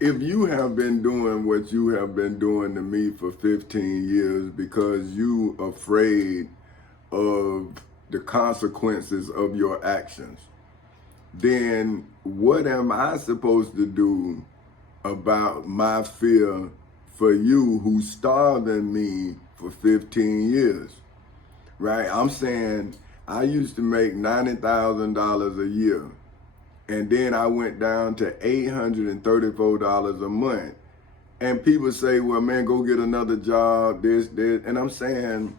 if you have been doing what you have been doing to me for 15 years because you afraid of the consequences of your actions, then what am I supposed to do about my fear for you who starving me for 15 years? Right? I'm saying I used to make $90,000 a year, and then I went down to $834 a month. And people say, well, man, go get another job, this. And I'm saying,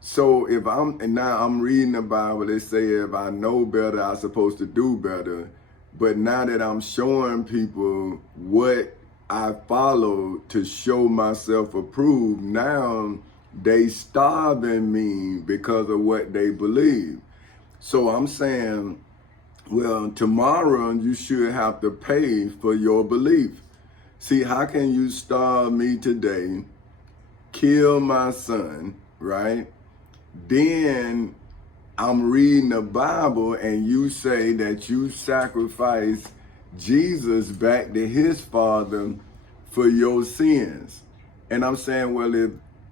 so and now I'm reading the Bible, they say if I know better, I'm supposed to do better. But now that I'm showing people what I follow to show myself approved, now they starving me because of what they believe. So I'm saying, well, tomorrow you should have to pay for your belief. See, how can you starve me today, kill my son, right? Then I'm reading the Bible and you say that you sacrificed Jesus back to his father for your sins. And I'm saying, well,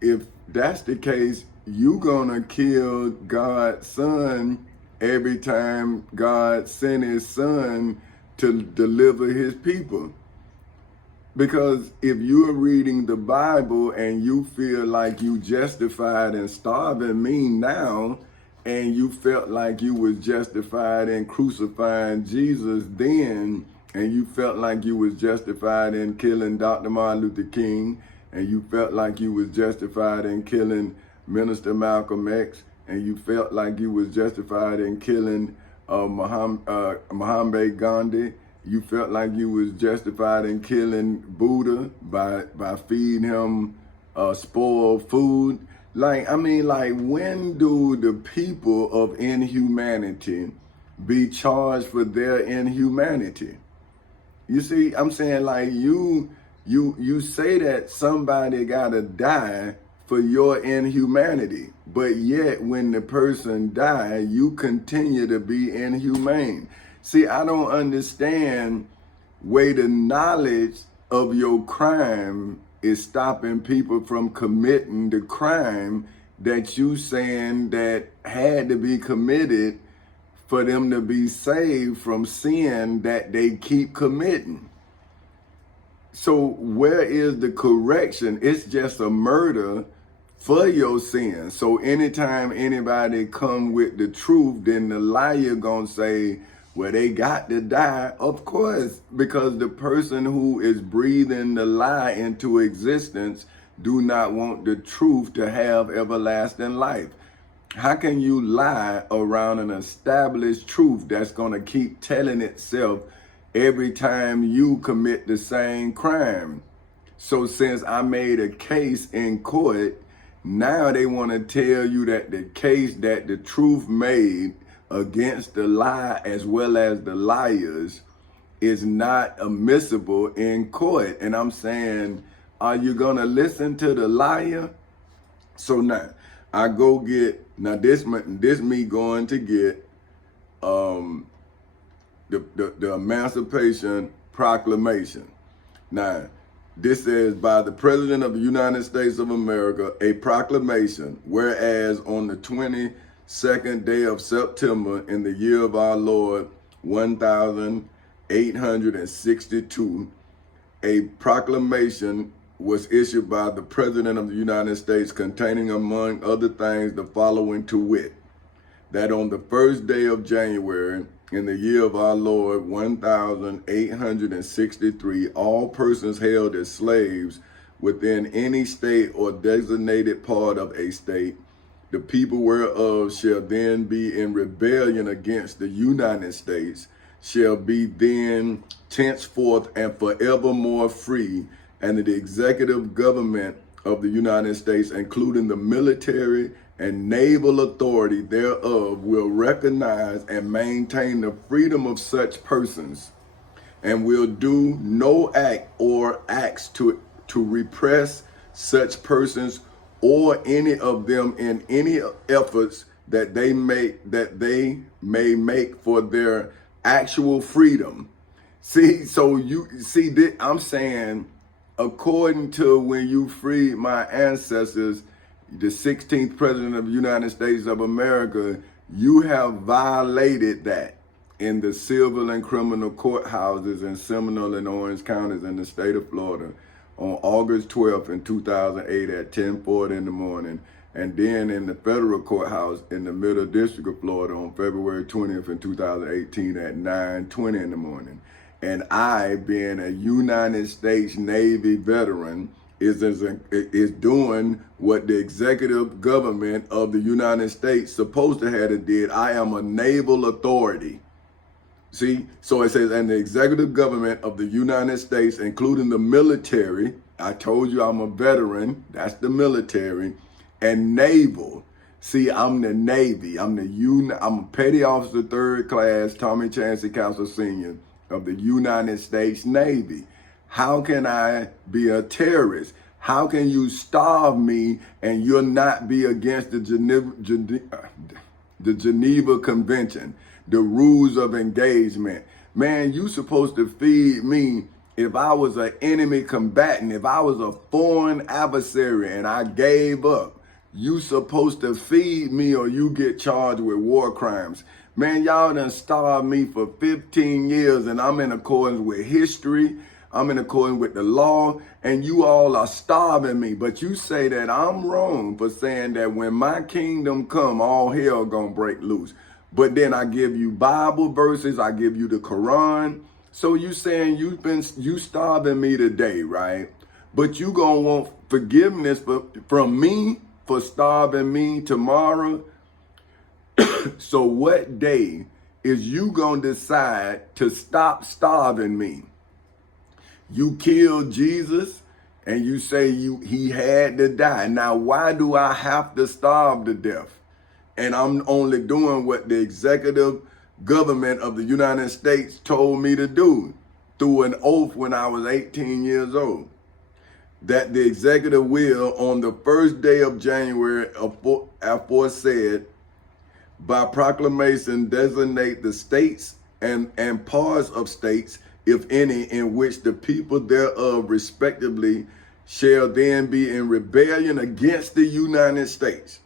if that's the case, you gonna kill God's son every time God sent his son to deliver his people. Because if you're reading the Bible and you feel like you justified in starving me now, and you felt like you was justified in crucifying Jesus then, and you felt like you was justified in killing Dr. Martin Luther King, and you felt like you was justified in killing Minister Malcolm X, and you felt like you was justified in killing Mahatma Gandhi, you felt like you was justified in killing Buddha by feeding him spoiled food. Like, I mean, like, when do the people of inhumanity be charged for their inhumanity? You see, I'm saying, like, you say that somebody gotta die for your inhumanity, but yet when the person die, you continue to be inhumane. See, I don't understand where the knowledge of your crime is stopping people from committing the crime that you saying that had to be committed for them to be saved from sin that they keep committing. So where is the correction? It's just a murder for your sin. So anytime anybody come with the truth, then the liar gonna say, well, they got to die. Of course, because the person who is breathing the lie into existence do not want the truth to have everlasting life. How can you lie around an established truth that's going to keep telling itself every time you commit the same crime? So since I made a case in court, now they want to tell you that the case that the truth made against the lie as well as the liars is not admissible in court. And I'm saying, are you gonna listen to the liar? So now I go get, now this me going to get the Emancipation Proclamation. Now this says, by the President of the United States of America, a proclamation, whereas on the 22nd day of September in the year of our Lord, 1862, a proclamation was issued by the President of the United States containing, among other things, the following to wit, that on the first day of January in the year of our Lord, 1863, all persons held as slaves within any state or designated part of a state, the people whereof shall then be in rebellion against the United States, shall be then henceforth and forevermore free, and the executive government of the United States, including the military and naval authority thereof, will recognize and maintain the freedom of such persons, and will do no act or acts to repress such persons or any of them in any efforts that they may make for their actual freedom. See, so you see that I'm saying, according to when you freed my ancestors, the 16th president of the United States of America, you have violated that in the civil and criminal courthouses in Seminole and Orange counties in the state of Florida on August 12th in 2008 at 10:40 in the morning, and then in the federal courthouse in the Middle District of Florida on February 20th in 2018 at 9:20 in the morning. And I, being a United States Navy veteran, is doing what the executive government of the United States supposed to have it did. I am a naval authority. See, so it says, and the executive government of the United States, including the military. I told you I'm a veteran. That's the military. And naval. See, I'm the Navy. I'm a Petty Officer 3rd Class, Tommy Chancey Castle Sr. of the United States Navy. How can I be a terrorist? How can you starve me and you'll not be against the Geneva Convention, the rules of engagement? Man, you supposed to feed me if I was an enemy combatant, if I was a foreign adversary and I gave up. You supposed to feed me or you get charged with war crimes. Man, y'all done starved me for 15 years and I'm in accordance with history. I'm in accordance with the law, and you all are starving me. But you say that I'm wrong for saying that when my kingdom come, all hell gonna break loose. But then I give you Bible verses, I give you the Quran. So you saying you starving me today, right? But you gonna want forgiveness from me for starving me tomorrow. So what day is you gonna decide to stop starving me? You killed Jesus and you say he had to die. Now, why do I have to starve to death? And I'm only doing what the executive government of the United States told me to do through an oath when I was 18 years old. That the executive will, on the first day of January aforesaid, by proclamation designate the states and parts of states, if any, in which the people thereof respectively shall then be in rebellion against the United States.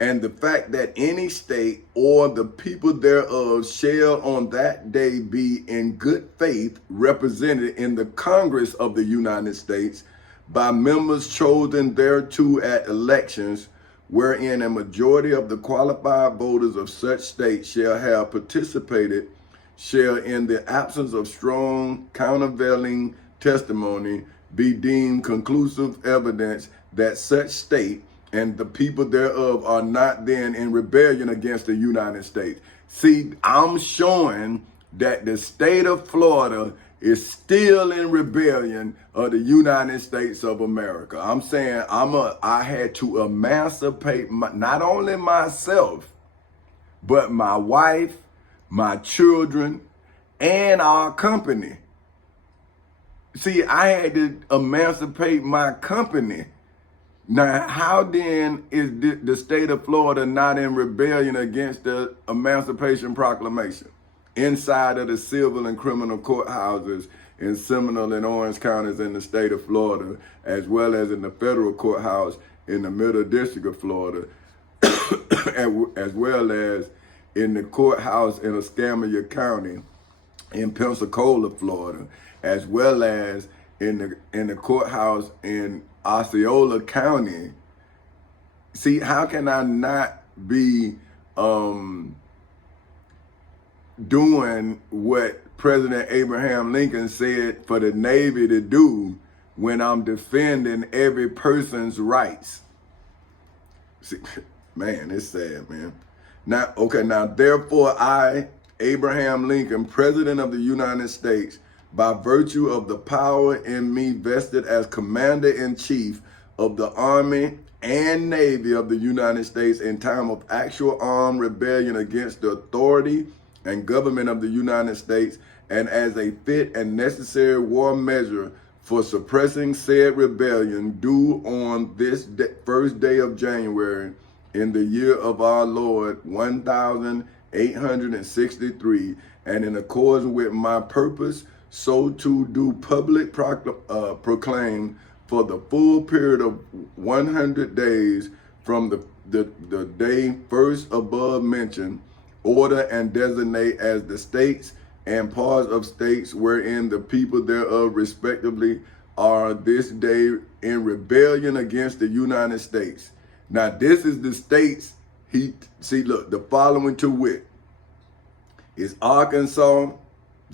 And the fact that any state or the people thereof shall on that day be in good faith represented in the Congress of the United States by members chosen thereto at elections, wherein a majority of the qualified voters of such state shall have participated, shall, in the absence of strong countervailing testimony, be deemed conclusive evidence that such state and the people thereof are not then in rebellion against the United States. See, I'm showing that the state of Florida is still in rebellion of the United States of America. I'm saying I had to emancipate not only myself, but my wife, my children, and our company. See, I had to emancipate my company. Now, how then is the state of Florida not in rebellion against the Emancipation Proclamation inside of the civil and criminal courthouses in Seminole and Orange counties in the state of Florida, as well as in the federal courthouse in the Middle District of Florida, as well as in the courthouse in Escambia County in Pensacola, Florida, as well as in the courthouse in Osceola County. See, how can I not be doing what President Abraham Lincoln said for the Navy to do when I'm defending every person's rights? See, man, it's sad, man. Now, therefore I, Abraham Lincoln, President of the United States, by virtue of the power in me vested as Commander-in-Chief of the Army and Navy of the United States in time of actual armed rebellion against the authority and government of the United States, and as a fit and necessary war measure for suppressing said rebellion, due on this first day of January in the year of our Lord 1863, and in accordance with my purpose, so to do public proclaim for the full period of 100 days from the day first above mentioned, order and designate as the states and parts of states wherein the people thereof respectively are this day in rebellion against the United States. Now this is the states look, the following to wit is Arkansas.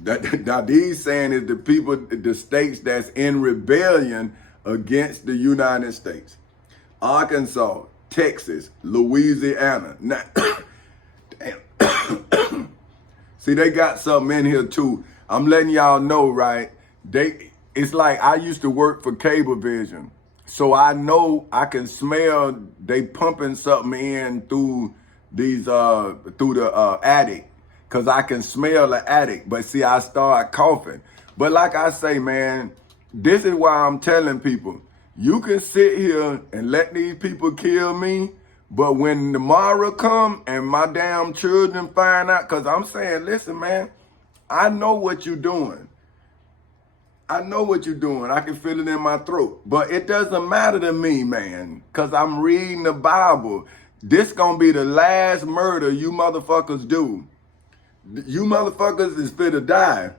Now these saying is the people, the states that's in rebellion against the United States. Arkansas, Texas, Louisiana. Now, damn. See, they got something in here too. I'm letting y'all know, right? It's like I used to work for Cablevision. So I know I can smell they pumping something in through these through the attic. Cause I can smell the attic. But see, I start coughing. But like I say, man, this is why I'm telling people, you can sit here and let these people kill me, but when tomorrow come and my damn children find out, cause I'm saying, listen, man, I know what you're doing. I know what you're doing. I can feel it in my throat. But it doesn't matter to me, man, cause I'm reading the Bible. This gonna be the last murder you motherfuckers do. You motherfuckers is fit to die.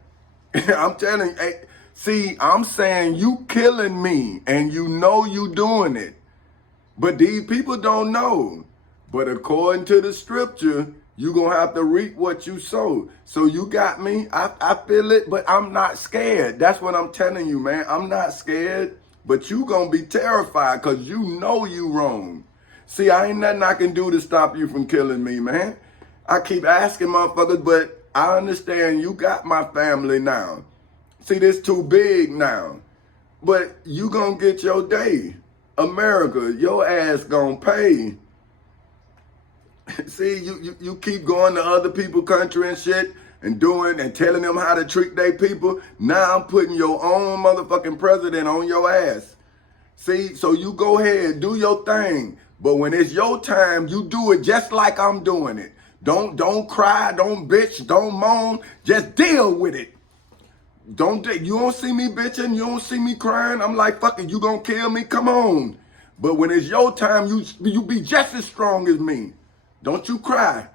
I'm telling you, hey, see, I'm saying you killing me and you know you doing it. But these people don't know. But according to the scripture, you gonna have to reap what you sow. So you got me. I feel it, but I'm not scared. That's what I'm telling you, man. I'm not scared, but you gonna be terrified because you know you wrong. See, I ain't nothing I can do to stop you from killing me, man. I keep asking motherfuckers, but I understand you got my family now. See, this too big now. But you gonna get your day. America, your ass gonna pay. See, you keep going to other people's country and shit and doing and telling them how to treat their people. Now I'm putting your own motherfucking president on your ass. See, so you go ahead, do your thing. But when it's your time, you do it just like I'm doing it. Don't cry, don't bitch, don't moan. Just deal with it. You don't see me bitching, you don't see me crying. I'm like, fuck it, you gonna kill me? Come on. But when it's your time, you be just as strong as me. Don't you cry.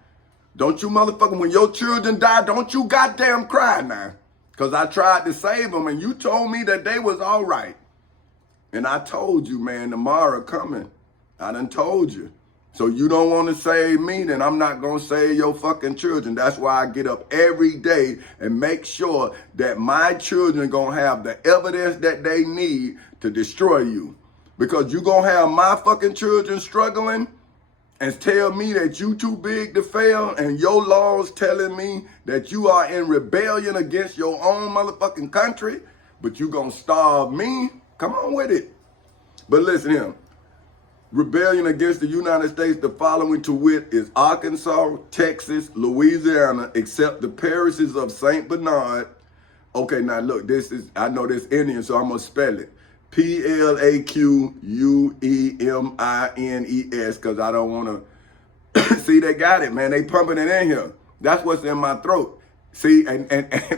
Don't you motherfucker, when your children die, don't you goddamn cry now. Because I tried to save them and you told me that they was all right. And I told you, man, tomorrow coming. I done told you. So you don't want to save me, then I'm not going to save your fucking children. That's why I get up every day and make sure that my children going to have the evidence that they need to destroy you. Because you going to have my fucking children struggling and tell me that you too big to fail and your laws telling me that you are in rebellion against your own motherfucking country, but you going to starve me? Come on with it. But listen here. Rebellion against the United States, the following to wit is Arkansas, Texas, Louisiana, except the parishes of St. Bernard. Okay, now look, I know this Indian, so I'm going to spell it. Plaquemines, because I don't want to. See, they got it, man. They pumping it in here. That's what's in my throat. See, and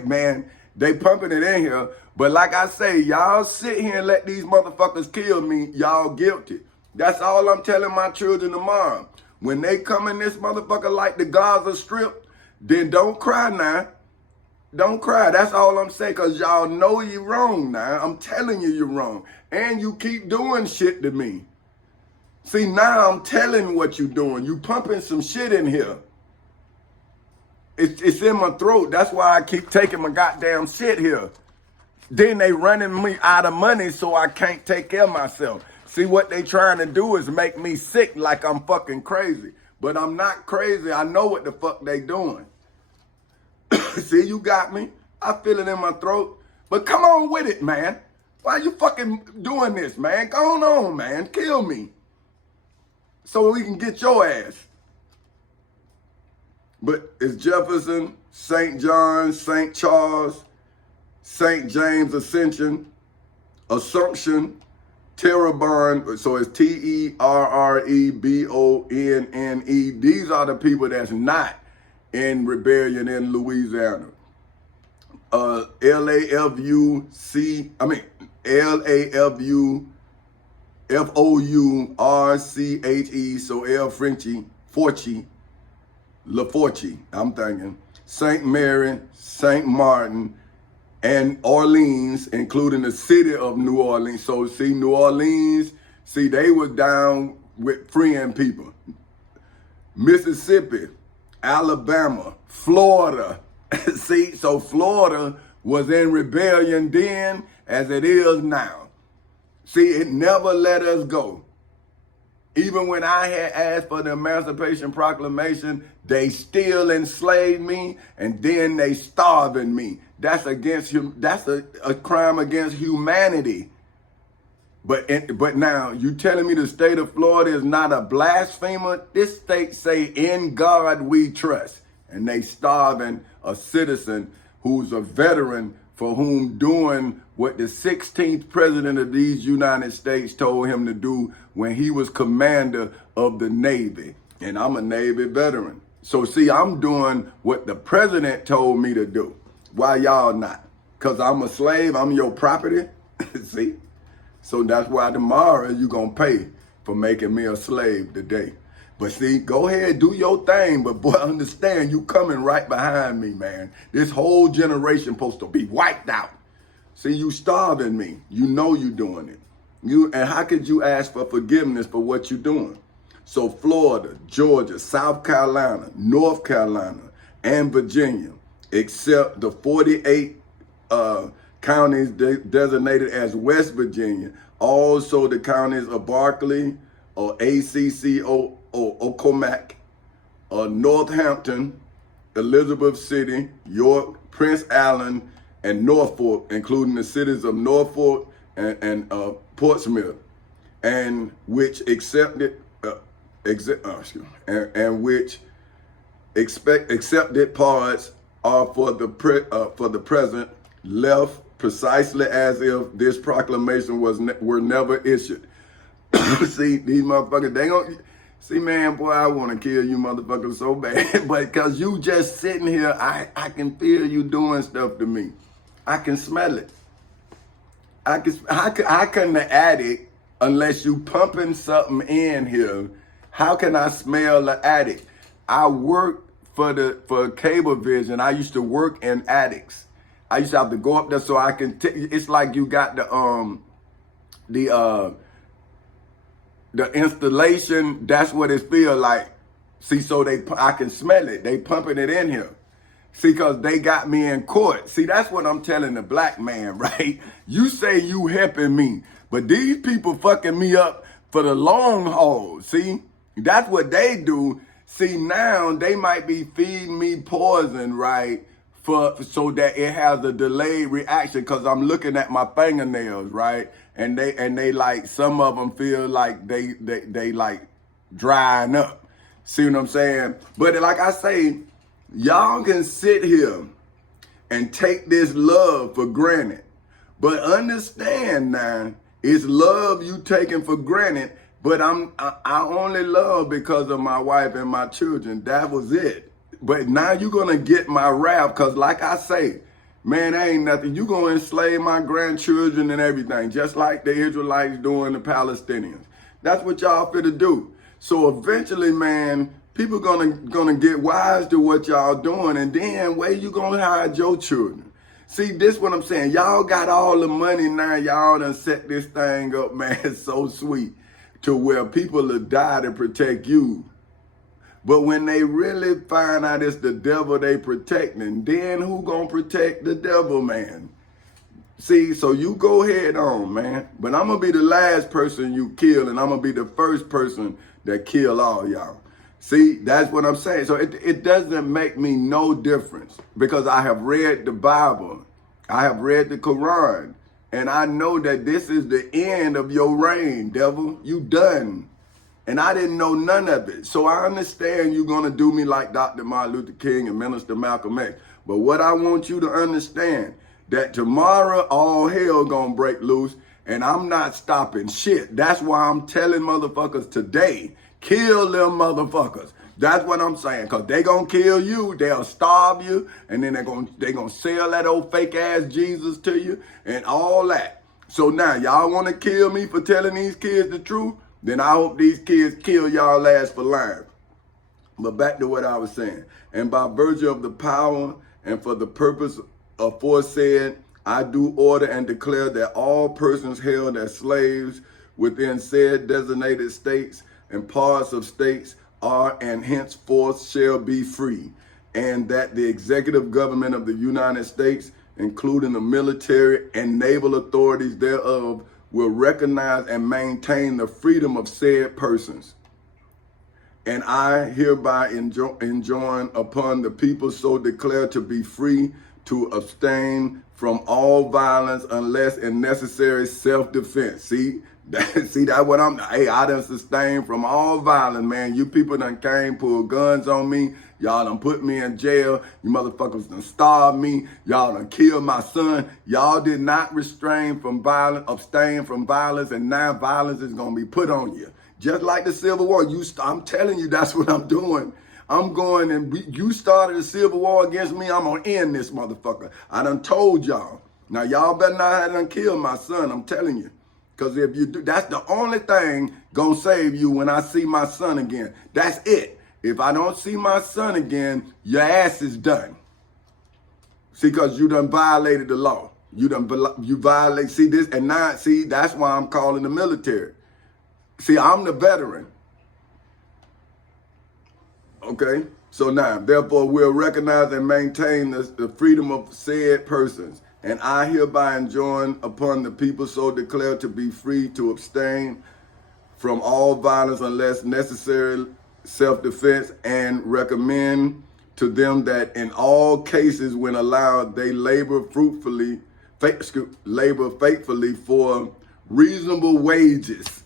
man, they pumping it in here. But like I say, y'all sit here and let these motherfuckers kill me. Y'all guilty. That's all I'm telling my children tomorrow. When they come in this motherfucker like the Gaza Strip, then don't cry now. Don't cry. That's all I'm saying, because y'all know you're wrong now. I'm telling you you're wrong. And you keep doing shit to me. See, now I'm telling what you're doing. You pumping some shit in here. It's in my throat. That's why I keep taking my goddamn shit here. Then they running me out of money so I can't take care of myself. See, what they trying to do is make me sick like I'm fucking crazy. But I'm not crazy. I know what the fuck they doing. See, you got me. I feel it in my throat. But come on with it, man. Why you fucking doing this, man? Go on, man. Kill me. So we can get your ass. But it's Jefferson, St. John, St. Charles, St. James Ascension, Assumption, Terrebonne, so it's Terrebonne. These are the people that's not in rebellion in Louisiana. LAFUC, I mean, LAFUFOURCHE, so L Frenchy, Forchy, LaForchy, I'm thinking, St. Mary, St. Martin, and Orleans, including the city of New Orleans. So see, New Orleans, see, they were down with freeing people. Mississippi, Alabama, Florida. See, so Florida was in rebellion then as it is now. See, it never let us go. Even when I had asked for the Emancipation Proclamation, they still enslaved me, and then they starving me. That's against that's a crime against humanity. But now you telling me the state of Florida is not a blasphemer? This state say, "In God we trust," and they starving a citizen who's a veteran for whom doing what the 16th president of these United States told him to do when he was commander of the Navy. And I'm a Navy veteran. So see, I'm doing what the president told me to do. Why y'all not? Because I'm a slave, I'm your property. See? So that's why tomorrow you gonna pay for making me a slave today. But see, go ahead, do your thing, but boy, understand you coming right behind me, man. This whole generation supposed to be wiped out. See, you starving me. You know you doing it. And how could you ask for forgiveness for what you doing? So Florida, Georgia, South Carolina, North Carolina, and Virginia, except the 48 counties designated as West Virginia, also the counties of Berkeley, or ACC, or Ocomac, Northampton, Elizabeth City, York, Prince Allen, and Norfolk, including the cities of Norfolk and Portsmouth, and which accepted accepted parts are for the present left precisely as if this proclamation were never issued. See, these motherfuckers, they gonna see, man, boy, I want to kill you motherfuckers so bad, but because you just sitting here, I can feel you doing stuff to me. I can smell it. How can the addict, unless you pumping something in here, how can I smell the addict? I worked for Cablevision. I used to work in attics. I used to have to go up there so I can. It's like you got the installation. That's what it feel like. See, so I can smell it. They pumping it in here. See, because they got me in court. See, that's what I'm telling the black man, right? You say you helping me, but these people fucking me up for the long haul. See, that's what they do. See, now they might be feeding me poison, right? So that it has a delayed reaction, because I'm looking at my fingernails, right? And they like, some of them feel like they like drying up. See what I'm saying? But like I say, y'all can sit here and take this love for granted. But understand now, it's love you taking for granted, but I only love because of my wife and my children. That was it. But now you're going to get my wrath, because like I say, man, ain't nothing. You're going to enslave my grandchildren and everything, just like the Israelites doing the Palestinians. That's what y'all finna do. So eventually, man, people gonna get wise to what y'all doing, and then where you gonna hide your children? See, this what I'm saying. Y'all got all the money now. Y'all done set this thing up, man. It's so sweet, to where people will die to protect you. But when they really find out it's the devil they protecting, then who gonna protect the devil, man? See, so you go ahead on, man. But I'm gonna be the last person you kill, and I'm gonna be the first person that kill all y'all. See, that's what I'm saying. So it doesn't make me no difference, because I have read the Bible. I have read the Quran. And I know that this is the end of your reign, devil. You done. And I didn't know none of it. So I understand you're going to do me like Dr. Martin Luther King and Minister Malcolm X. But what I want you to understand, that tomorrow all hell going to break loose, and I'm not stopping shit. That's why I'm telling motherfuckers today, kill them motherfuckers. That's what I'm saying, because they going to kill you, they'll starve you, and then they gonna sell that old fake-ass Jesus to you and all that. So now, y'all want to kill me for telling these kids the truth? Then I hope these kids kill y'all ass for lying. But back to what I was saying. And by virtue of the power and for the purpose aforesaid, I do order and declare that all persons held as slaves within said designated states and parts of states are and henceforth shall be free, and that the executive government of the United States, including the military and naval authorities thereof, will recognize and maintain the freedom of said persons. And I hereby enjoin upon the people so declared to be free to abstain from all violence unless in necessary self-defense. See that what I done sustained from all violence, man. You people done came, pulled guns on me. Y'all done put me in jail. You motherfuckers done starved me. Y'all done killed my son. Y'all did not abstain from violence, and now violence is gonna be put on you. Just like the Civil War, I'm telling you, that's what I'm doing. I'm going you started a civil war against me, I'm gonna end this motherfucker. I done told y'all. Now y'all better not have done killed my son, I'm telling you. Because if you do, that's the only thing gonna save you when I see my son again. That's it. If I don't see my son again, your ass is done. See, because you done violated the law. You violate, see this, and now, see, that's why I'm calling the military. See, I'm the veteran. Okay? So now, therefore, we'll recognize and maintain the freedom of said persons. And I hereby enjoin upon the people so declared to be free to abstain from all violence unless necessary self-defense, and recommend to them that in all cases when allowed, they labor faithfully for reasonable wages.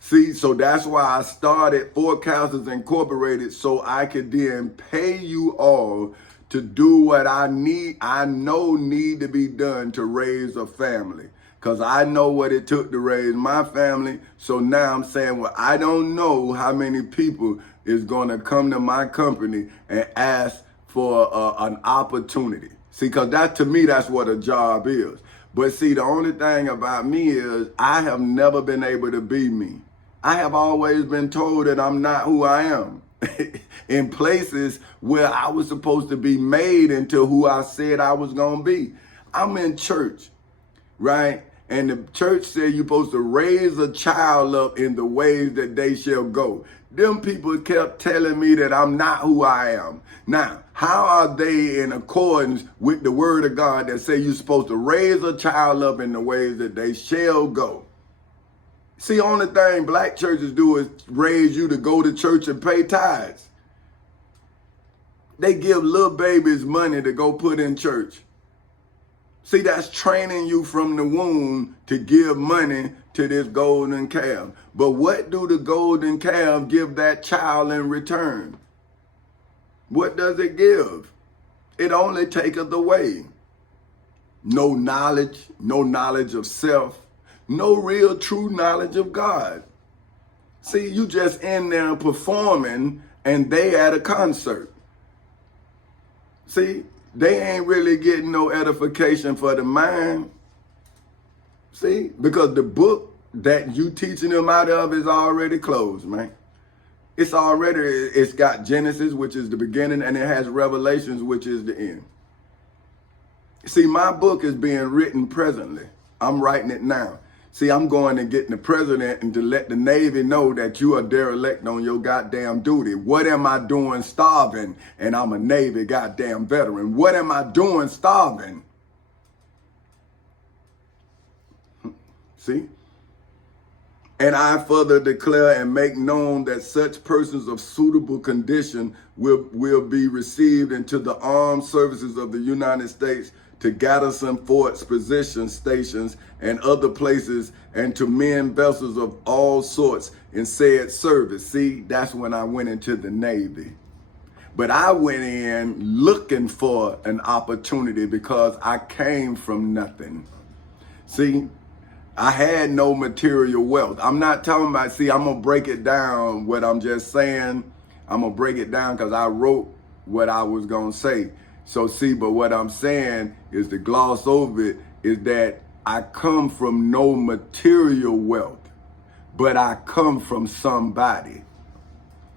See, so that's why I started Forecasters Incorporated, so I could then pay you all to do what I know need to be done to raise a family. Because I know what it took to raise my family. So now I'm saying, well, I don't know how many people is going to come to my company and ask for an opportunity. See, because to me, that's what a job is. But see, the only thing about me is I have never been able to be me. I have always been told that I'm not who I am. In places where I was supposed to be made into who I said I was going to be. I'm in church, right? And the church said you're supposed to raise a child up in the ways that they shall go. Them people kept telling me that I'm not who I am. Now, how are they in accordance with the word of God that say you're supposed to raise a child up in the ways that they shall go? See, only thing black churches do is raise you to go to church and pay tithes. They give little babies money to go put in church. See, that's training you from the womb to give money to this golden calf. But what do the golden calf give that child in return? What does it give? It only taketh away. No knowledge of self, no real true knowledge of God. See, you just in there performing and they at a concert. See, they ain't really getting no edification for the mind. See, because the book that you teaching them out of is already closed, man. It's got Genesis, which is the beginning, and it has Revelations, which is the end. See, my book is being written presently. I'm writing it now. See, I'm going and getting the president and to let the Navy know that you are derelict on your goddamn duty. What am I doing starving? And I'm a Navy goddamn veteran. What am I doing starving? See? And I further declare and make known that such persons of suitable condition will be received into the armed services of the United States, to garrison forts, position stations, and other places, and to men vessels of all sorts in said service. See, that's when I went into the Navy. But I went in looking for an opportunity because I came from nothing. See, I had no material wealth. I'm not talking about, see, I'm going to break it down what I'm just saying. I'm going to break it down because I wrote what I was going to say. So see, but what I'm saying is to gloss over it is that I come from no material wealth, but I come from somebody.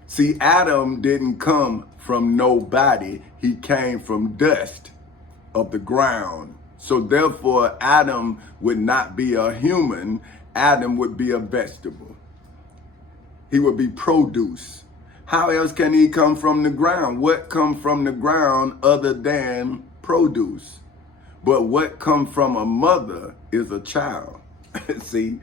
See, Adam didn't come from nobody. He came from dust of the ground. So therefore, Adam would not be a human. Adam would be a vegetable. He would be produce. How else can he come from the ground? What come from the ground other than produce? But what come from a mother is a child. See,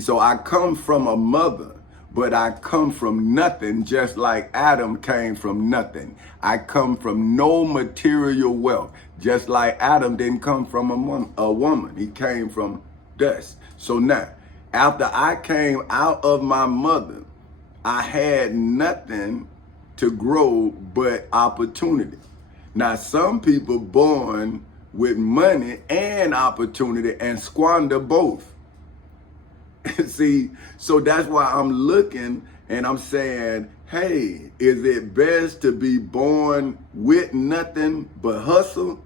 so I come from a mother, but I come from nothing, just like Adam came from nothing. I come from no material wealth, just like Adam didn't come from a woman. He came from dust. So now, after I came out of my mother, I had nothing to grow but opportunity. Now, some people born with money and opportunity and squander both. See, so that's why I'm looking and I'm saying, hey, is it best to be born with nothing but hustle?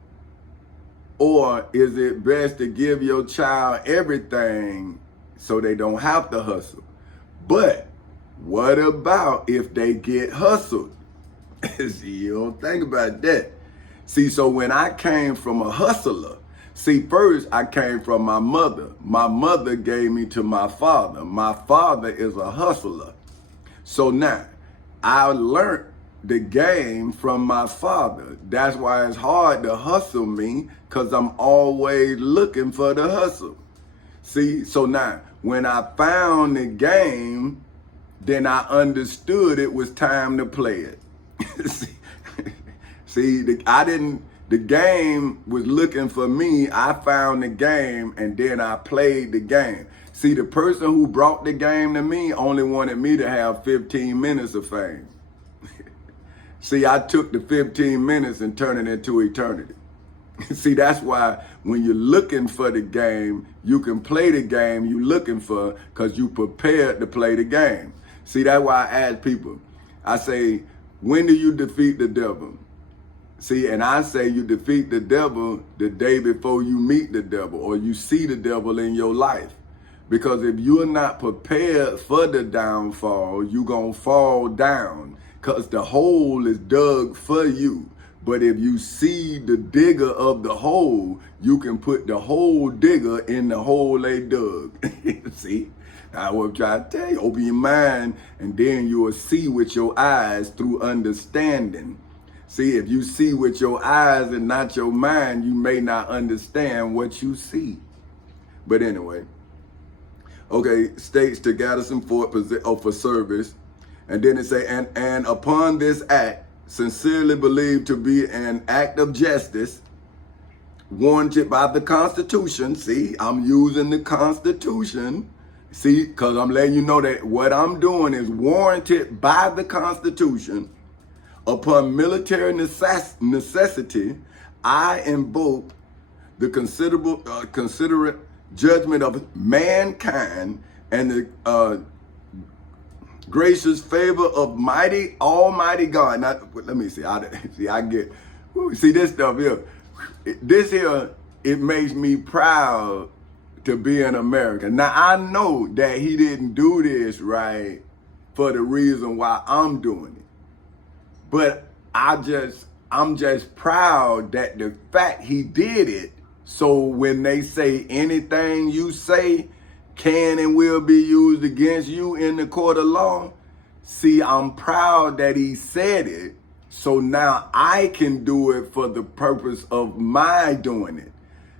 Or is it best to give your child everything so they don't have to hustle? But what about if they get hustled? See, you don't think about that. See, so when I came from a hustler, see, first I came from my mother. My mother gave me to my father. My father is a hustler. So now I learned the game from my father. That's why it's hard to hustle me, because I'm always looking for the hustle. See, so now when I found the game, then I understood it was time to play it. The game was looking for me. I found the game and then I played the game. See, the person who brought the game to me only wanted me to have 15 minutes of fame. See, I took the 15 minutes and turned it into eternity. See, that's why when you're looking for the game, you can play the game you're looking for because you prepared to play the game. See, that's why I ask people, I say, when do you defeat the devil? See, and I say you defeat the devil the day before you meet the devil or you see the devil in your life. Because if you're not prepared for the downfall, you're going to fall down because the hole is dug for you. But if you see the digger of the hole, you can put the hole digger in the hole they dug. See, I will try to tell you, open your mind, and then you will see with your eyes through understanding. See, if you see with your eyes and not your mind, you may not understand what you see. But anyway, okay, states to garrison fort for service. And then it say, and upon this act, sincerely believed to be an act of justice, warranted by the Constitution. See, I'm using the Constitution. See, because I'm letting you know that what I'm doing is warranted by the Constitution. Upon military necessity, I invoke the considerate judgment of mankind and the gracious favor of almighty God. Let me see. See this stuff here. This here, it makes me proud to be an American. Now I know that he didn't do this right for the reason why I'm doing it, but I'm just proud that the fact he did it. So when they say anything you say can and will be used against you in the court of law, see, I'm proud that he said it. So now I can do it for the purpose of my doing it.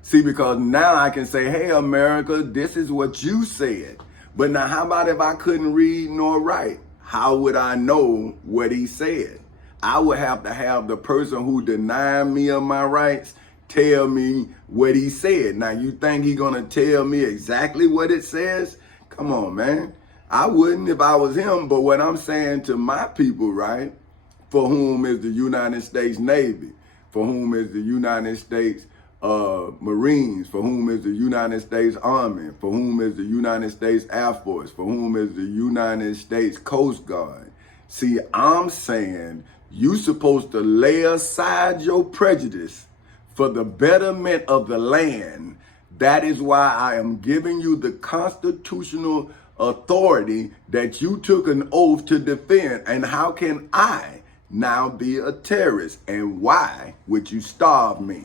See, because now I can say, hey, America, this is what you said. But now how about if I couldn't read nor write? How would I know what he said? I would have to have the person who denied me of my rights tell me what he said. Now, you think he gonna tell me exactly what it says? Come on, man. I wouldn't if I was him. But what I'm saying to my people, right, for whom is the United States Navy, for whom is the United States Marines, for whom is the United States Army, for whom is the United States Air Force, for whom is the United States Coast Guard. See, I'm saying you supposed to lay aside your prejudice for the betterment of the land. That is why I am giving you the constitutional authority that you took an oath to defend. And how can I now be a terrorist? And why would you starve me?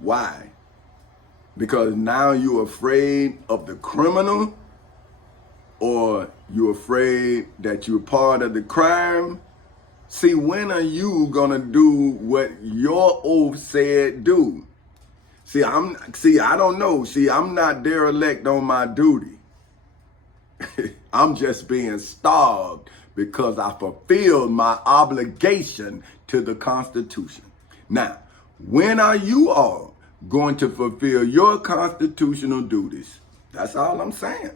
Why? Because now you're afraid of the criminal, or you're afraid that you're part of the crime? See, when are you gonna do what your oath said do? I don't know. See, I'm not derelict on my duty. I'm just being starved because I fulfilled my obligation to the Constitution. Now, when are you all going to fulfill your constitutional duties? That's all I'm saying.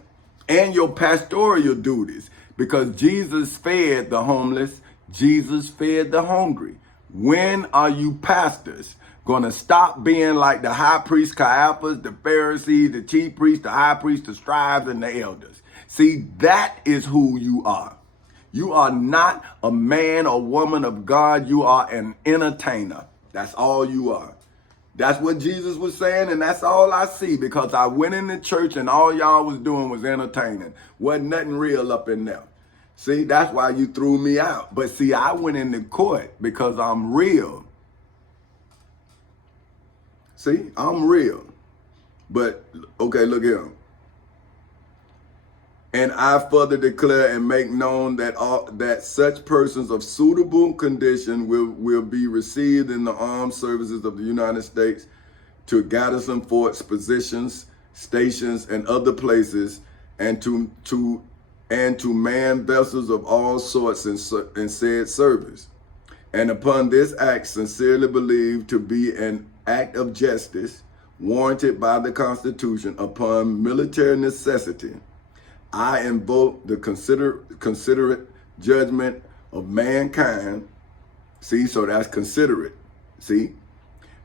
And your pastoral duties, because Jesus fed the homeless, Jesus fed the hungry. When are you pastors going to stop being like the high priest Caiaphas, the Pharisees, the chief priests, the high priests, the scribes, and the elders? See, that is who you are. You are not a man or woman of God. You are an entertainer. That's all you are. That's what Jesus was saying, and that's all I see, because I went in the church and all y'all was doing was entertaining. Wasn't nothing real up in there. See, that's why you threw me out. But see, I went into court because I'm real. See, I'm real. But, okay, look here. And I further declare and make known that such persons of suitable condition will be received in the armed services of the United States to garrison forts, positions, stations, and other places, and to man vessels of all sorts in said service. And upon this act, sincerely believed to be an act of justice, warranted by the Constitution, upon military necessity, I invoke the considerate judgment of mankind. See, so that's considerate. See,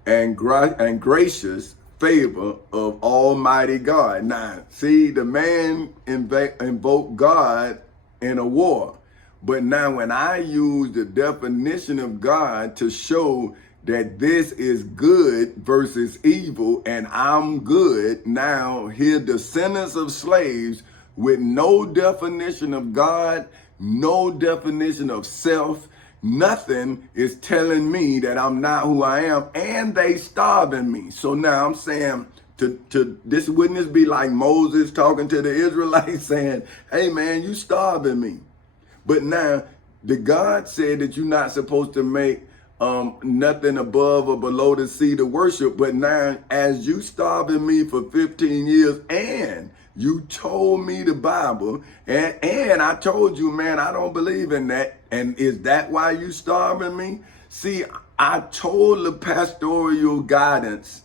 and gracious favor of Almighty God. Now, see, the man invoked God in a war, but now when I use the definition of God to show that this is good versus evil, and I'm good, now here descendants of slaves with no definition of God, no definition of self, nothing is telling me that I'm not who I am, and they starving me. So now I'm saying, wouldn't this be like Moses talking to the Israelites saying, hey man, you starving me. But now the God said that you're not supposed to make nothing above or below the sea to worship. But now, as you starving me for 15 years, and you told me the Bible, and I told you, man, I don't believe in that. And is that why you starving me? See, I told the pastoral guidance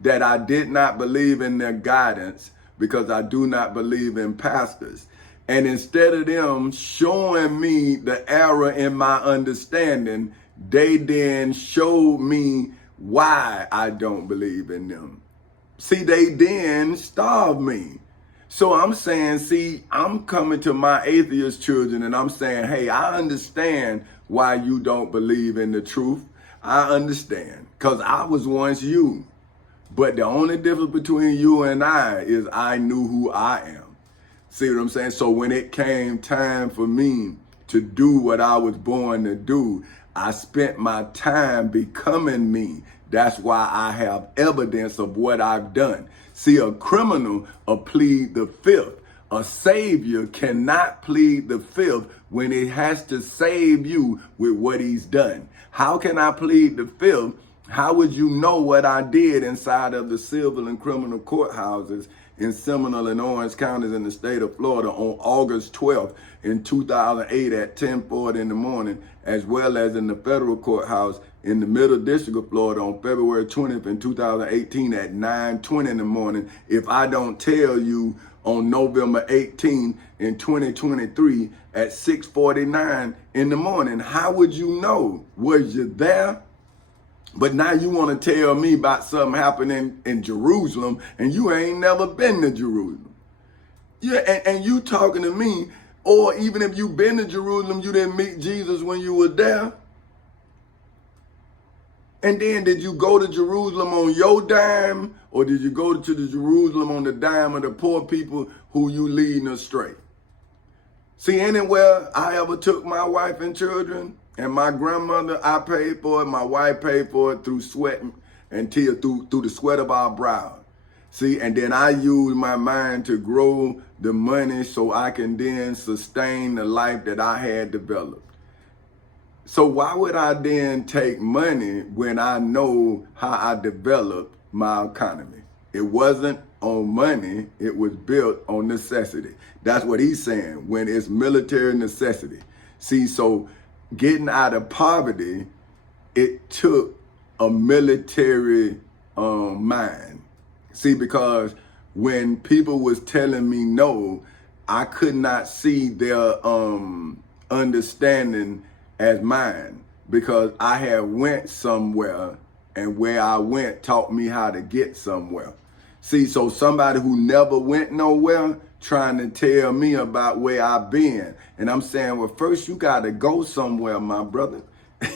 that I did not believe in their guidance because I do not believe in pastors. And instead of them showing me the error in my understanding, they then showed me why I don't believe in them. See, they then starved me. So I'm saying, see, I'm coming to my atheist children and I'm saying, hey, I understand why you don't believe in the truth. I understand, because I was once you. But the only difference between you and I is I knew who I am. See what I'm saying? So when it came time for me to do what I was born to do, I spent my time becoming me. That's why I have evidence of what I've done. See, a criminal will plead the fifth. A savior cannot plead the fifth when it has to save you with what he's done. How can I plead the fifth? How would you know what I did inside of the civil and criminal courthouses in Seminole and Orange counties in the state of Florida on August 12th in 2008 at 10:40 in the morning, as well as in the federal courthouse in the Middle District of Florida on February 20th in 2018 at 9:20 in the morning, if I don't tell you on November 18th in 2023 at 6:49 in the morning? How would you know? Was you there? But now you want to tell me about something happening in Jerusalem, and you ain't never been to Jerusalem. Yeah, and you talking to me Or even if you've been to Jerusalem, you didn't meet Jesus when you were there. And then did you go to Jerusalem on your dime, or did you go to the Jerusalem on the dime of the poor people who you leading astray? See, anywhere I ever took my wife and children, and my grandmother, I paid for it, my wife paid for it through sweat and tears, through the sweat of our brow. See, and then I use my mind to grow the money so I can then sustain the life that I had developed. So why would I then take money when I know how I developed my economy? It wasn't on money, it was built on necessity. That's what he's saying, when it's military necessity. See, so getting out of poverty, it took a military mind. See, because when people was telling me no, I could not see their understanding as mine, because I had went somewhere, and where I went taught me how to get somewhere. See, so somebody who never went nowhere trying to tell me about where I've been. And I'm saying, well, first you got to go somewhere, my brother.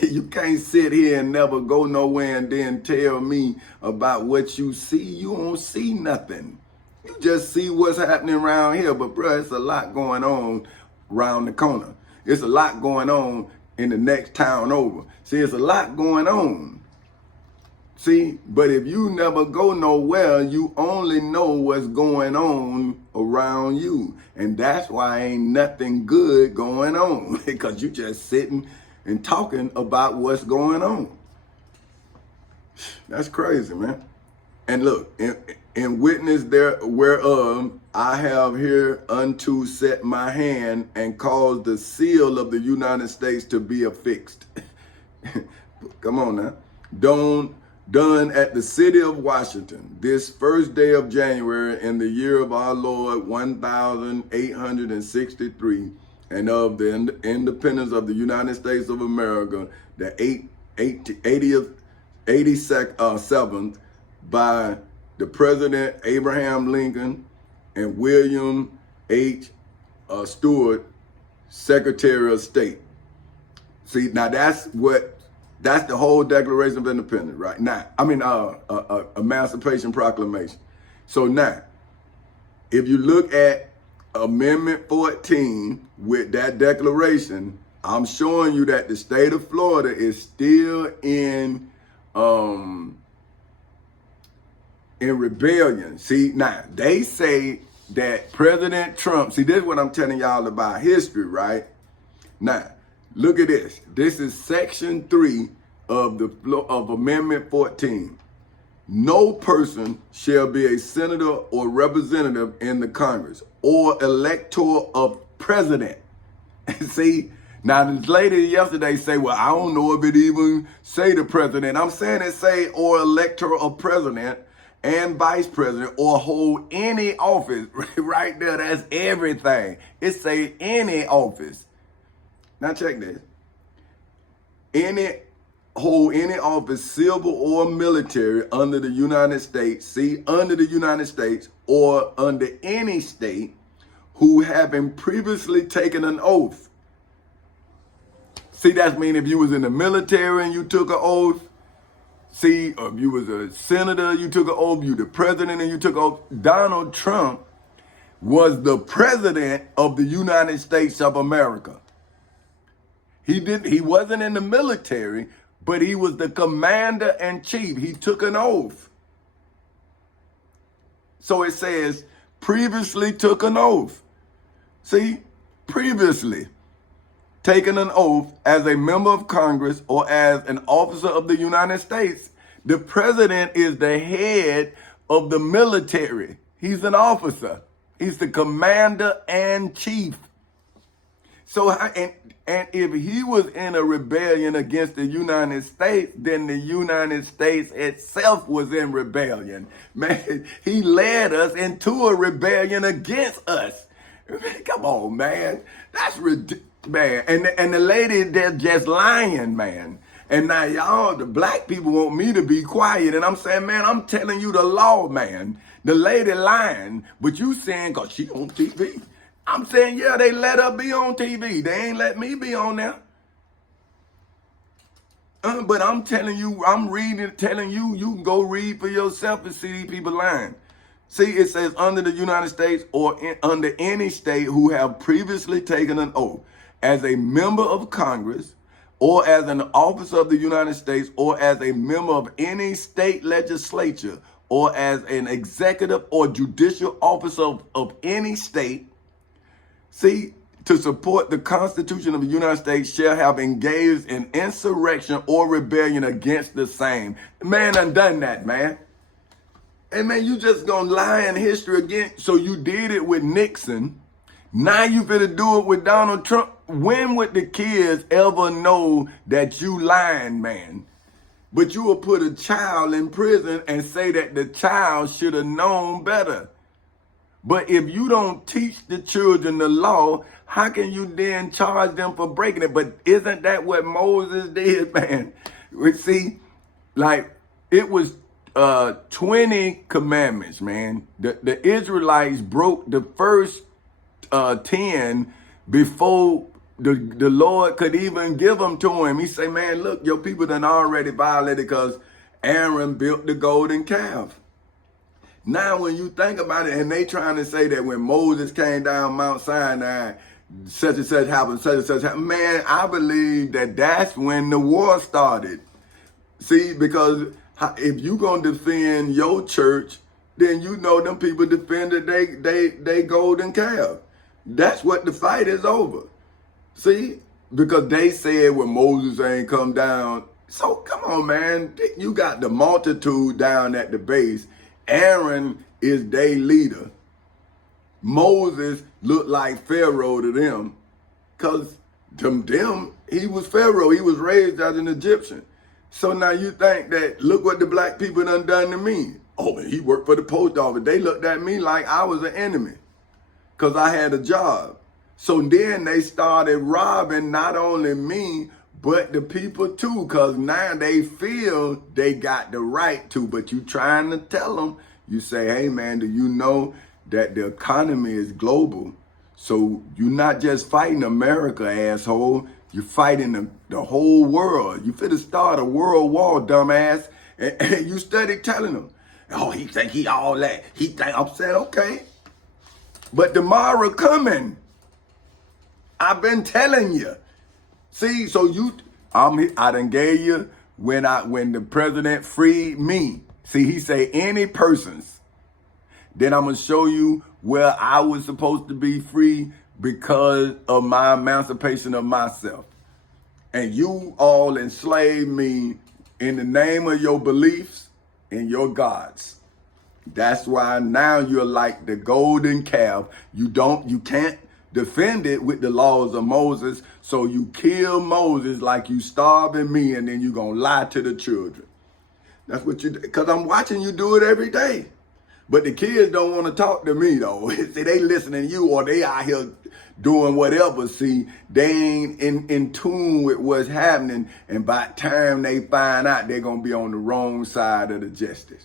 You can't sit here and never go nowhere and then tell me about what you see. You don't see nothing. You just see what's happening around here. But bro, it's a lot going on around the corner. It's a lot going on in the next town over. See, it's a lot going on. See, but if you never go nowhere, you only know what's going on around you. And that's why ain't nothing good going on, because you just sitting and talking about what's going on. That's crazy, man. And look, in witness there whereof I have here unto set my hand and caused the seal of the United States to be affixed. Come on now. Done at the city of Washington, this first day of January in the year of our Lord 1863, and of the independence of the United States of America, the 87th, by the President Abraham Lincoln and William H. Stewart, Secretary of State. See, now that's the whole Declaration of Independence, right? Now, Emancipation Proclamation. So now, if you look at Amendment 14 with that declaration, I'm showing you that the state of Florida is still in rebellion. See, now they say that President Trump, see, this is what I'm telling y'all about history, right? Now, look at this. This is Section 3 of Amendment 14. No person shall be a senator or representative in the Congress or elector of president. See, now this lady yesterday say, well, I don't know if it even say the president. I'm saying it say or elector of president and vice president, or hold any office. Right there, that's everything. It say any office. Now check this. Hold any office, civil or military, under the United States, see, under the United States, or under any state, who having previously taken an oath. See, that means if you was in the military and you took an oath, see, if you was a senator, you took an oath, you the president and you took an oath. Donald Trump was the president of the United States of America. He wasn't in the military, but he was the commander-in-chief. He took an oath. So it says, previously took an oath. See, previously taken an oath as a member of Congress or as an officer of the United States. The president is the head of the military. He's an officer. He's the commander-in-chief. So, and if he was in a rebellion against the United States, then the United States itself was in rebellion. Man, he led us into a rebellion against us. Come on, man. That's ridiculous, man. And the lady, they're just lying, man. And now y'all, the black people want me to be quiet. And I'm saying, man, I'm telling you the law, man. The lady lying, but you saying, because she on TV. I'm saying, yeah, they let her be on TV. They ain't let me be on there. But I'm telling you, I'm reading, telling you, you can go read for yourself and see these people lying. See, it says under the United States or under any state who have previously taken an oath as a member of Congress or as an officer of the United States or as a member of any state legislature or as an executive or judicial officer of any state, see, to support the Constitution of the United States shall have engaged in insurrection or rebellion against the same. Man done done that, man. Hey, man, you just gonna lie in history again. So you did it with Nixon. Now you finna do it with Donald Trump. When would the kids ever know that you lying, man? But you will put a child in prison and say that the child should have known better. But if you don't teach the children the law, how can you then charge them for breaking it? But isn't that what Moses did, man? We see, like, it was 20 commandments, man. The Israelites broke the first 10 before the Lord could even give them to him. He say, man, look, your people done already violated because Aaron built the golden calf. Now, when you think about it, and they trying to say that when Moses came down Mount Sinai, such and such happened, such and such happened. Man, I believe that that's when the war started. See, because if you going to defend your church, then you know them people defended they golden calf. That's what the fight is over. See, because they said when Moses ain't come down. So come on, man. You got the multitude down at the base. Aaron is their leader. Moses looked like Pharaoh to them because them, he was Pharaoh. He was raised as an Egyptian. So now you think that, look what the black people done to me. Oh, he worked for the post office. They looked at me like I was an enemy because I had a job. So then they started robbing not only me, but the people too, because now they feel they got the right to. But you trying to tell them, you say, hey man, do you know that the economy is global? So you're not just fighting America, asshole. You're fighting the whole world. You finna start a world war, dumbass. And you steady telling them, oh, he think he all that. He think, I'm saying, okay. But tomorrow coming. I've been telling you. See, so I done gave you when the president freed me. See, he say any persons. Then I'm gonna show you where I was supposed to be free because of my emancipation of myself. And you all enslaved me in the name of your beliefs and your gods. That's why now you're like the golden calf. You can't defend it with the laws of Moses. So you kill Moses like you starving me, and then you gonna lie to the children. That's what you do. Because I'm watching you do it every day. But the kids don't want to talk to me though. See, they listening to you, or they out here doing whatever. See, they ain't in tune with what's happening. And by the time they find out, they're gonna be on the wrong side of the justice.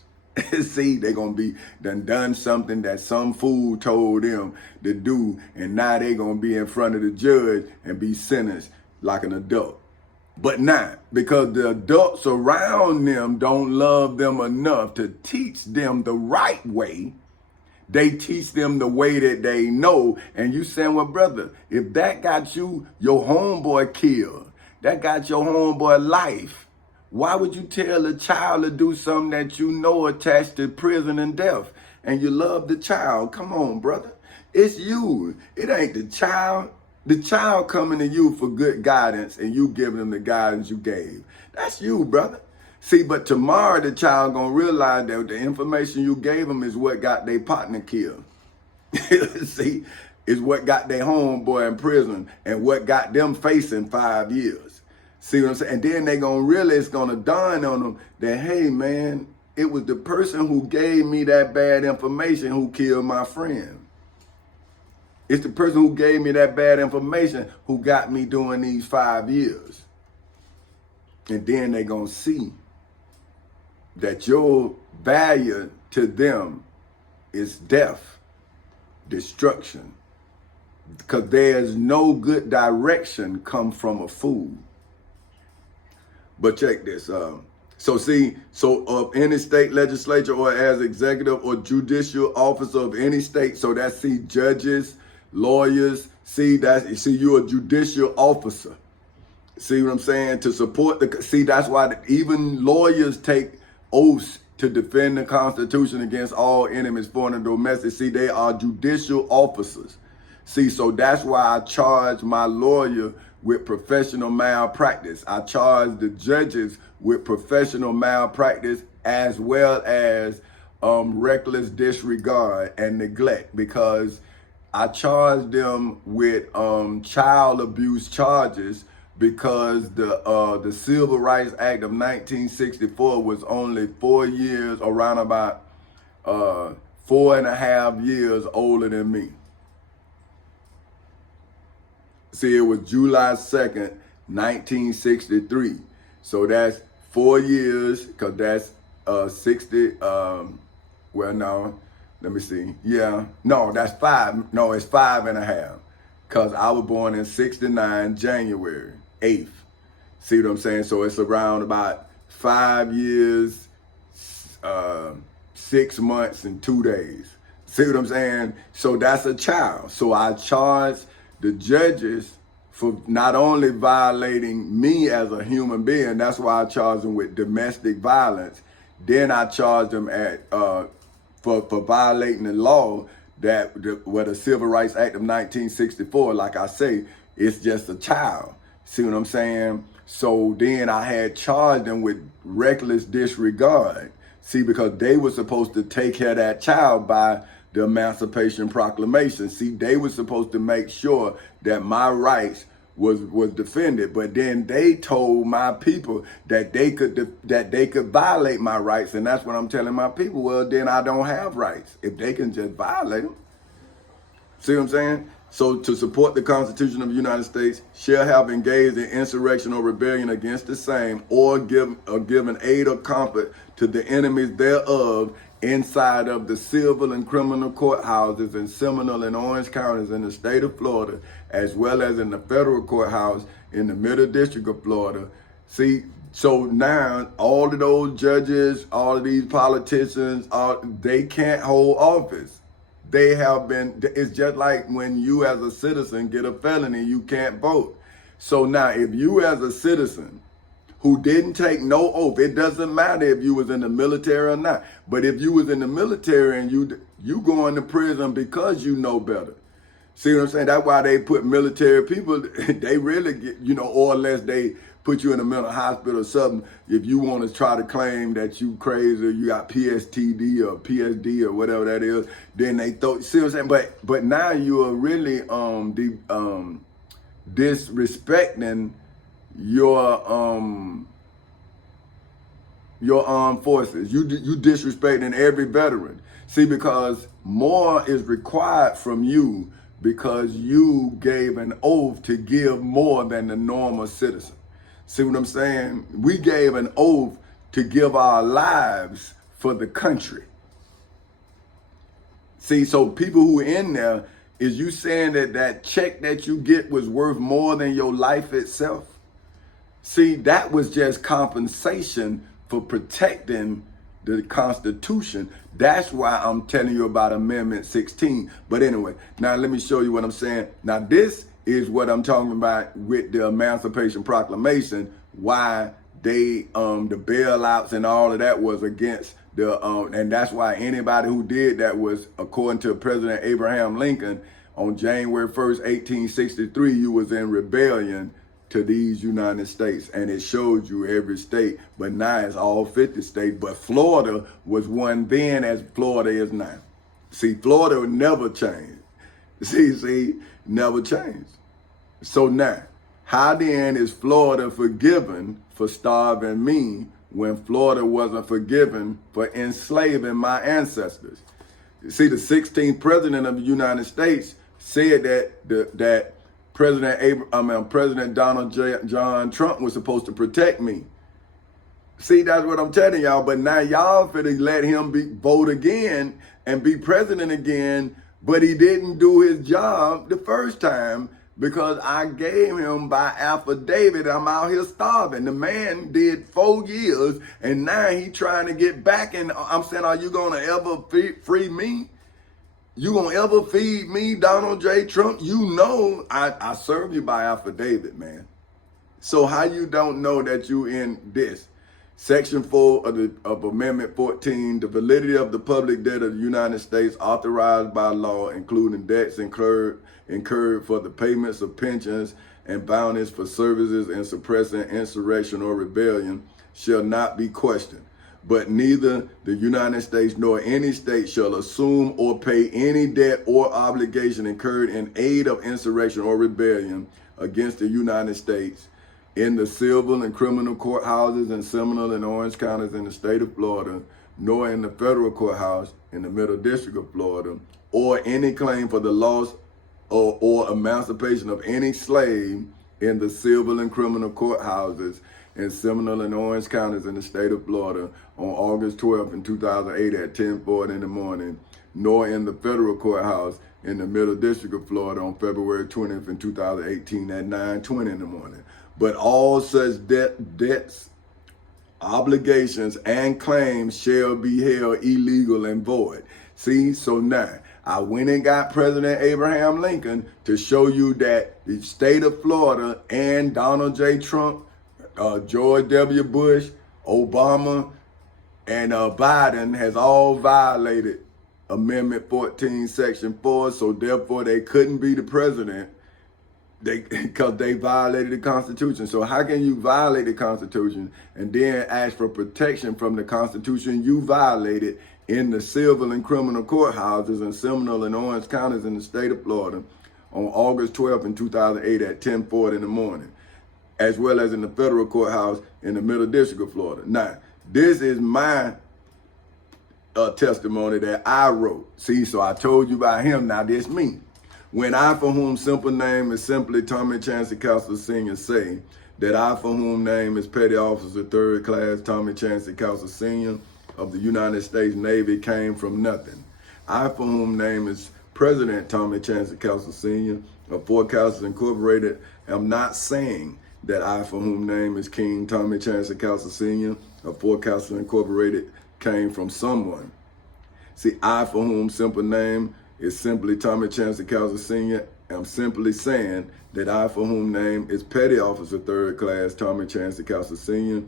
See, they're going to be done something that some fool told them to do, and now they're going to be in front of the judge and be sentenced like an adult. But not because the adults around them don't love them enough to teach them the right way. They teach them the way that they know. And you saying, well, brother, if that got your homeboy killed, that got your homeboy life, why would you tell a child to do something that you know attached to prison and death, and you love the child? Come on, brother. It's you. It ain't the child. The child coming to you for good guidance, and you giving them the guidance you gave. That's you, brother. See, but tomorrow the child gonna realize that the information you gave them is what got their partner killed. See, is what got their homeboy in prison and what got them facing 5 years. See what I'm saying? And then it's gonna dawn on them that, hey man, it was the person who gave me that bad information who killed my friend. It's the person who gave me that bad information who got me doing these 5 years. And then they gonna see that your value to them is death, destruction, because there's no good direction come from a fool. But check this. So any state legislature or as executive or judicial officer of any state, so that's judges, lawyers, you're a judicial officer. See what I'm saying? To support that's why even lawyers take oaths to defend the Constitution against all enemies, foreign and domestic. See, they are judicial officers. See, so that's why I charge my lawyer with professional malpractice. I charge the judges with professional malpractice as well as reckless disregard and neglect, because I charge them with child abuse charges, because the Civil Rights Act of 1964 was only 4 years, around about 4.5 years older than me. See, it was July 2nd, 1963. So that's 4 years, because that's 60, well, no, let me see. Yeah, no, that's 5. No, it's 5.5. Because I was born in 69, January 8th. See what I'm saying? So it's around about 5 years, 6 months, and 2 days. See what I'm saying? So that's a child. So I charge the judges for not only violating me as a human being, that's why I charge them with domestic violence. Then I charge them for violating the law where the Civil Rights Act of 1964, like I say, it's just a child. See what I'm saying? So then I had charged them with reckless disregard. See, because they were supposed to take care of that child by the Emancipation Proclamation. See, they were supposed to make sure that my rights was defended, but then they told my people that they could violate my rights, and that's what I'm telling my people. Well, then I don't have rights if they can just violate them. See what I'm saying? So to support the Constitution of the United States shall have engaged in insurrection or rebellion against the same, or given aid or comfort to the enemies thereof, inside of the civil and criminal courthouses in Seminole and Orange counties in the state of Florida, as well as in the federal courthouse in the Middle District of Florida. See, so now all of those judges, all of these politicians, they can't hold office. They have been, it's just like when you as a citizen get a felony, you can't vote. So now if you as a citizen who didn't take no oath, it doesn't matter if you was in the military or not, but if you was in the military and you going to prison because you know better. See what I'm saying? That's why they put military people, they really get, or unless they put you in a mental hospital or something, if you want to try to claim that you crazy, you got PSTD or PSD or whatever that is, then they see what I'm saying? But now you are really disrespecting your armed forces. You disrespecting every veteran. See, because more is required from you because you gave an oath to give more than the normal citizen. See what I'm saying? We gave an oath to give our lives for the country. See, so people who are in there, is you saying that check that you get was worth more than your life itself? See, that was just compensation for protecting the Constitution. That's why I'm telling you about Amendment 16. But anyway, now let me show you what I'm saying. Now this is what I'm talking about with the Emancipation Proclamation, why they, the bailouts and all of that was against and that's why anybody who did that was, according to President Abraham Lincoln, on January 1st, 1863, you was in rebellion to these United States, and it showed you every state, but now it's all 50 states, but Florida was one then as Florida is now. See, Florida would never change. See, never changed. So now, how then is Florida forgiven for starving me when Florida wasn't forgiven for enslaving my ancestors? See, the 16th president of the United States said that President Donald John Trump was supposed to protect me. See, that's what I'm telling y'all. But now y'all finna let him vote again and be president again But he didn't do his job the first time because I gave him by affidavit. I'm out here starving. The man did 4 years and now he trying to get back. And I'm saying, are you going to ever free me? You going to ever feed me, Donald J. Trump? You know I serve you by affidavit, man. So how you don't know that you in this? Section 4 of Amendment 14, the validity of the public debt of the United States authorized by law, including debts incurred for the payments of pensions and bounties for services in suppressing insurrection or rebellion, shall not be questioned. But neither the United States nor any state shall assume or pay any debt or obligation incurred in aid of insurrection or rebellion against the United States in the civil and criminal courthouses in Seminole and Orange counties in the state of Florida, nor in the federal courthouse in the Middle District of Florida, or any claim for the loss or emancipation of any slave in the civil and criminal courthouses in Seminole and Orange counties in the state of Florida on August 12th in 2008 at 10:40 in the morning, nor in the federal courthouse in the Middle District of Florida on February 20th in 2018 at 9:20 in the morning. But all such debts, obligations, and claims shall be held illegal and void. See, so now I went and got President Abraham Lincoln to show you that the state of Florida and Donald J. Trump, George W. Bush, Obama, and Biden has all violated Amendment 14, Section 4, so therefore they couldn't be the president because they violated the Constitution. So how can you violate the Constitution and then ask for protection from the Constitution you violated in the civil and criminal courthouses in Seminole and Orange counties in the state of Florida on August 12th in 2008 at 10:40 in the morning, as well as in the federal courthouse in the Middle District of Florida? Now, this is my testimony that I wrote. See, so I told you about him, now this me. When I, for whom simple name is simply Tommy Chancey Castle Sr., say that I, for whom name is Petty Officer 3rd Class Tommy Chancey Castle Sr. of the United States Navy, came from nothing. I, for whom name is President Tommy Chancey Castle Sr. of Fort Castle Incorporated, am not saying that I, for whom name is King Tommy Chancey Castle Sr. of Fort Castle Incorporated, came from someone. See, I, for whom simple name is simply Tommy Chancey Castle Sr., am simply saying that I, for whom name is Petty Officer 3rd Class Tommy Chancey Castle Sr.,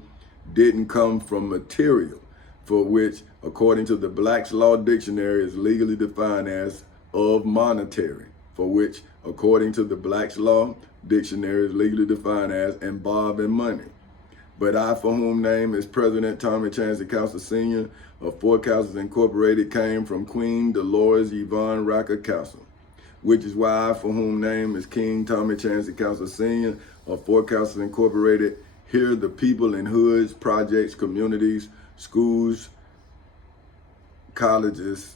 didn't come from material for which, according to the Black's Law Dictionary, is legally defined as of monetary, for which, according to the Black's Law Dictionary, is legally defined as involving money. But I, for whom name is President Tommy Chancey Castle Sr. of Fort Castle Incorporated, came from Queen Dolores Yvonne Racker Castle, which is why I, for whom name is King Tommy Chancey Castle Sr. of Fort Castle Incorporated, hear the people in hoods, projects, communities, schools, colleges,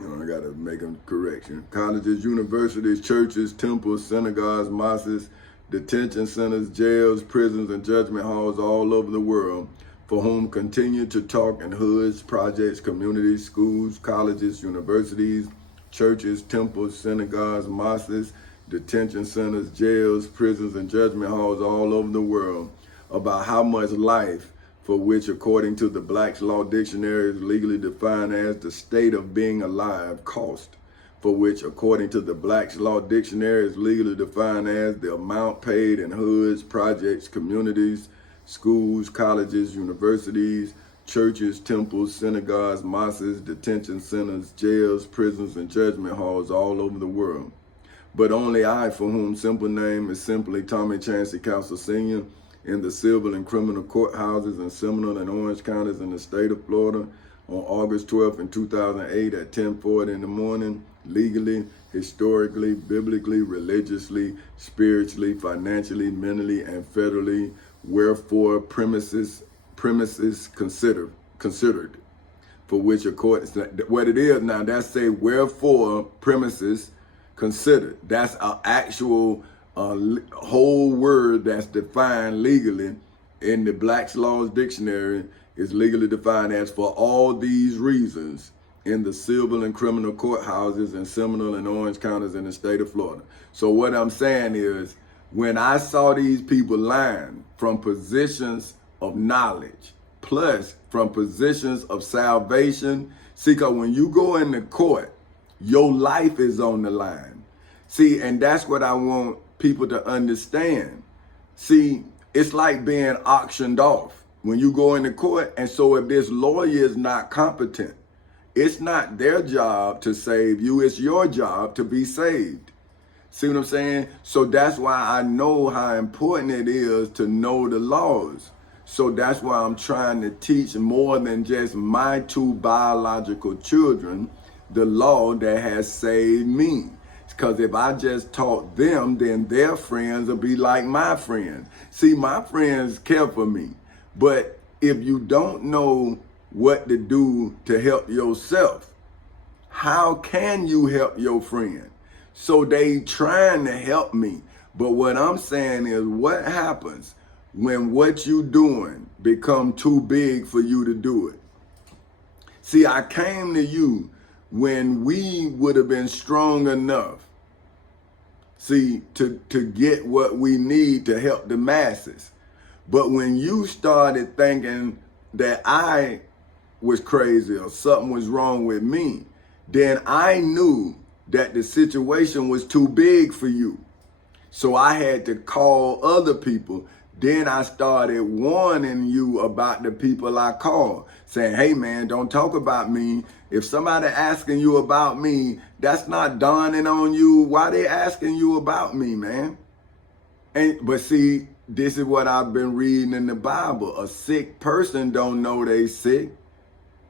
I gotta make a correction, colleges, universities, churches, temples, synagogues, mosques, detention centers, jails, prisons, and judgment halls all over the world, for whom continue to talk in hoods, projects, communities, schools, colleges, universities, churches, temples, synagogues, mosques, detention centers, jails, prisons, and judgment halls all over the world, about how much life, for which according to the Black's Law Dictionary is legally defined as the state of being alive, cost, for which according to the Black's Law Dictionary is legally defined as the amount paid in hoods, projects, communities, schools, colleges, universities, churches, temples, synagogues, mosques, detention centers, jails, prisons, and judgment halls all over the world. But only I, for whom simple name is simply Tommy Chancey Castle Sr., in the civil and criminal courthouses in Seminole and Orange counties in the state of Florida on August 12th in 2008 at 10:40 in the morning, legally, historically, biblically, religiously, spiritually, financially, mentally, and federally, wherefore premises considered, for which according what it is now, that's say wherefore premises considered. That's an actual whole word that's defined legally in the Black's Laws Dictionary, is legally defined as for all these reasons in the civil and criminal courthouses in Seminole and Orange counties in the state of Florida. So what I'm saying is, when I saw these people lying from positions of knowledge, plus from positions of salvation, see, because when you go into court, your life is on the line. See, and that's what I want people to understand. See, it's like being auctioned off when you go into court. And so if this lawyer is not competent, it's not their job to save you. It's your job to be saved. See what I'm saying? So that's why I know how important it is to know the laws. So that's why I'm trying to teach more than just my 2 biological children the law that has saved me. Because if I just taught them, then their friends will be like my friends. See, my friends care for me. But if you don't know what to do to help yourself, how can you help your friend? So they trying to help me. But what I'm saying is, what happens when what you doing become too big for you to do it? See, I came to you when we would have been strong enough, see, to get what we need to help the masses. But when you started thinking that I was crazy or something was wrong with me, then I knew that the situation was too big for you. So I had to call other people. Then I started warning you about the people I called, saying, hey man, don't talk about me. If somebody asking you about me, that's not dawning on you. Why they asking you about me, man? But see, this is what I've been reading in the Bible. A sick person don't know they sick.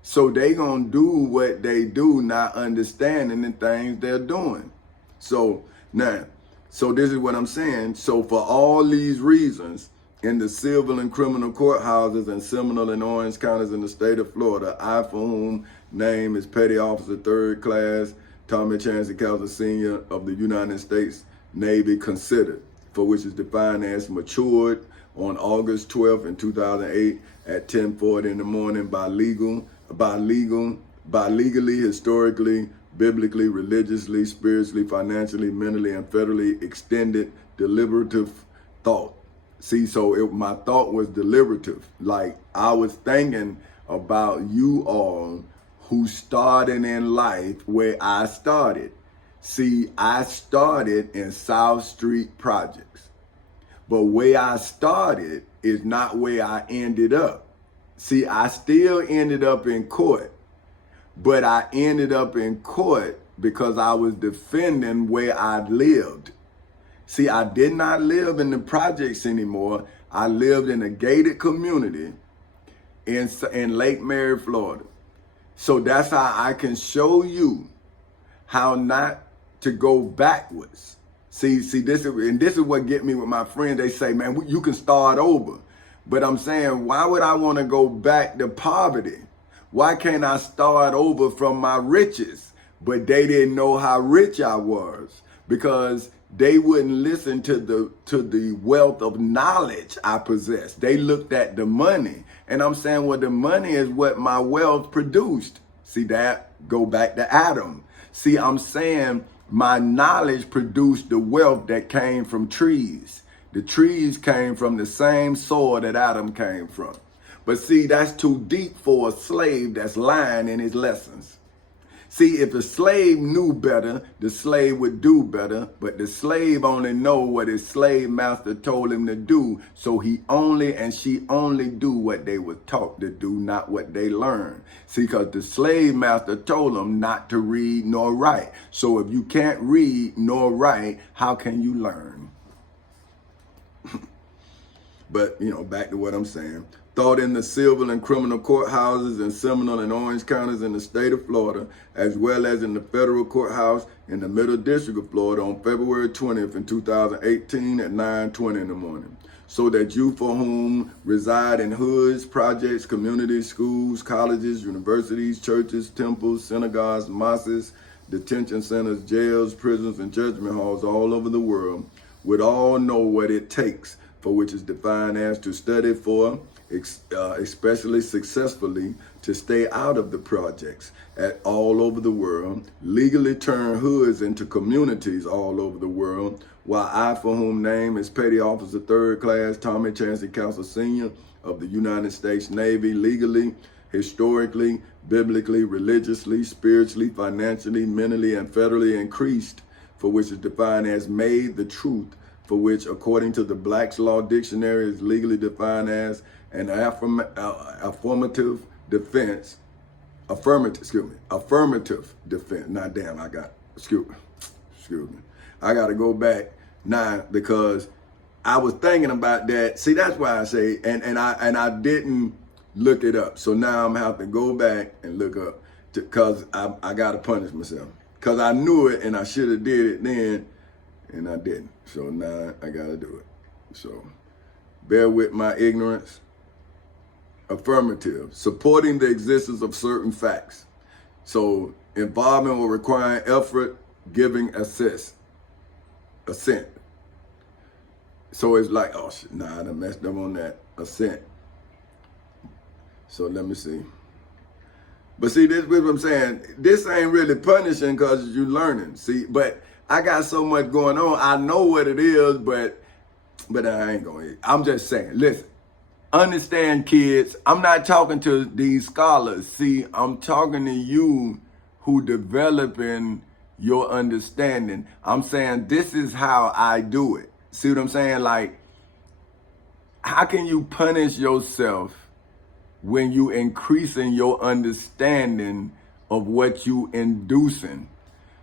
So they gonna do what they do, not understanding the things they're doing. So now, so this is what I'm saying. So for all these reasons, in the civil and criminal courthouses in Seminole and Orange counties in the state of Florida, I, for whom name is Petty Officer 3rd Class Tommy Chancey Cowser Sr. of the United States Navy, considered, for which is defined as matured on August 12th in 2008 at 10:40 in the morning by legally, historically, biblically, religiously, spiritually, financially, mentally, and federally extended deliberative thought. See, so my thought was deliberative. Like I was thinking about you all who started in life where I started. See, I started in South Street Projects. But where I started is not where I ended up. See, I still ended up in court, but I ended up in court because I was defending where I lived. See, I did not live in the projects anymore. I lived in a gated community in Lake Mary, Florida. So that's how I can show you how not to go backwards. See, this is what get me with my friends. They say, man, you can start over. But I'm saying, why would I want to go back to poverty? Why can't I start over from my riches? But they didn't know how rich I was because they wouldn't listen to the wealth of knowledge I possess. They looked at the money. And I'm saying, well, the money is what my wealth produced. See that? Go back to Adam. See, I'm saying my knowledge produced the wealth that came from trees. The trees came from the same soil that Adam came from. But see, that's too deep for a slave that's lying in his lessons. See, if the slave knew better, the slave would do better, but the slave only know what his slave master told him to do, so he only and she only do what they were taught to do, not what they learned. See, because the slave master told them not to read nor write. So if you can't read nor write, how can you learn? But, back to what I'm saying. Thought in the civil and criminal courthouses in Seminole and Orange counties in the state of Florida, as well as in the federal courthouse in the Middle District of Florida on February 20th in 2018 at 9:20 in the morning. So that you for whom reside in hoods, projects, communities, schools, colleges, universities, churches, temples, synagogues, mosques, detention centers, jails, prisons, and judgment halls all over the world would all know what it takes, for which is defined as to study for especially successfully to stay out of the projects at all over the world, legally turn hoods into communities all over the world, while I, for whom name is Petty Officer Third Class Tommy Chancey Castle Sr. of the United States Navy, legally, historically, biblically, religiously, spiritually, financially, mentally, and federally increased, for which is defined as made the truth, for which, according to the Black's Law Dictionary, is legally defined as an affirmative defense. Affirmative defense. Not damn, excuse me. I got to go back now because I was thinking about that. See, that's why I say, and I didn't look it up. So now I'm gonna have to go back and look up because I got to punish myself. Because I knew it and I should have did it then and I didn't. So now I got to do it. So bear with my ignorance. Affirmative, supporting the existence of certain facts. So involving or requiring effort, giving assent. So it's like, oh shit, nah, I done messed up on that. Assent. So let me see. But see, this is what I'm saying. This ain't really punishing because you're learning. See, but I got so much going on. I know what it is, but I ain't going to. I'm just saying, listen. Understand, kids, I'm not talking to these scholars. See, I'm talking to you who developing your understanding. I'm saying this is how I do it. See what I'm saying? Like, how can you punish yourself when you increasing your understanding of what you inducing?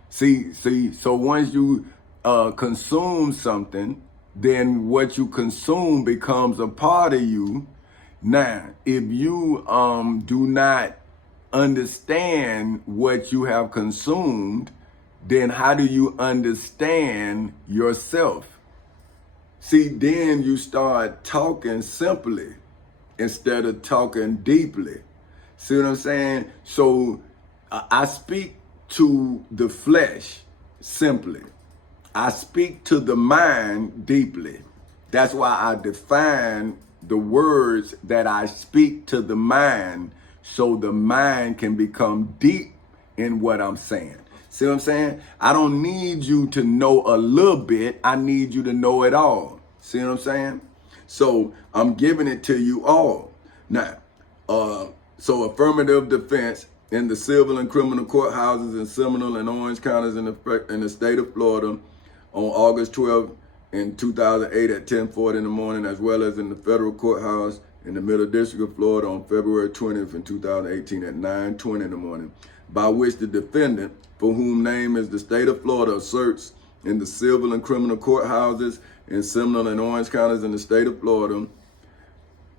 See, so once you consume something, then what you consume becomes a part of you. Now, if you do not understand what you have consumed, then how do you understand yourself? See, then you start talking simply instead of talking deeply. See what I'm saying? So I speak to the flesh simply. I speak to the mind deeply. That's why I define the words that I speak to the mind so the mind can become deep in what I'm saying. See what I'm saying? I don't need you to know a little bit. I need you to know it all. See what I'm saying? So I'm giving it to you all. Now, so affirmative defense in the civil and criminal courthouses in Seminole and Orange counties in the state of Florida on August 12th in 2008 at 10:40 in the morning, as well as in the federal courthouse in the Middle District of Florida on February 20th in 2018 at 9:20 in the morning, by which the defendant, for whom name is the state of Florida, asserts in the civil and criminal courthouses in Seminole and Orange counties in the state of Florida,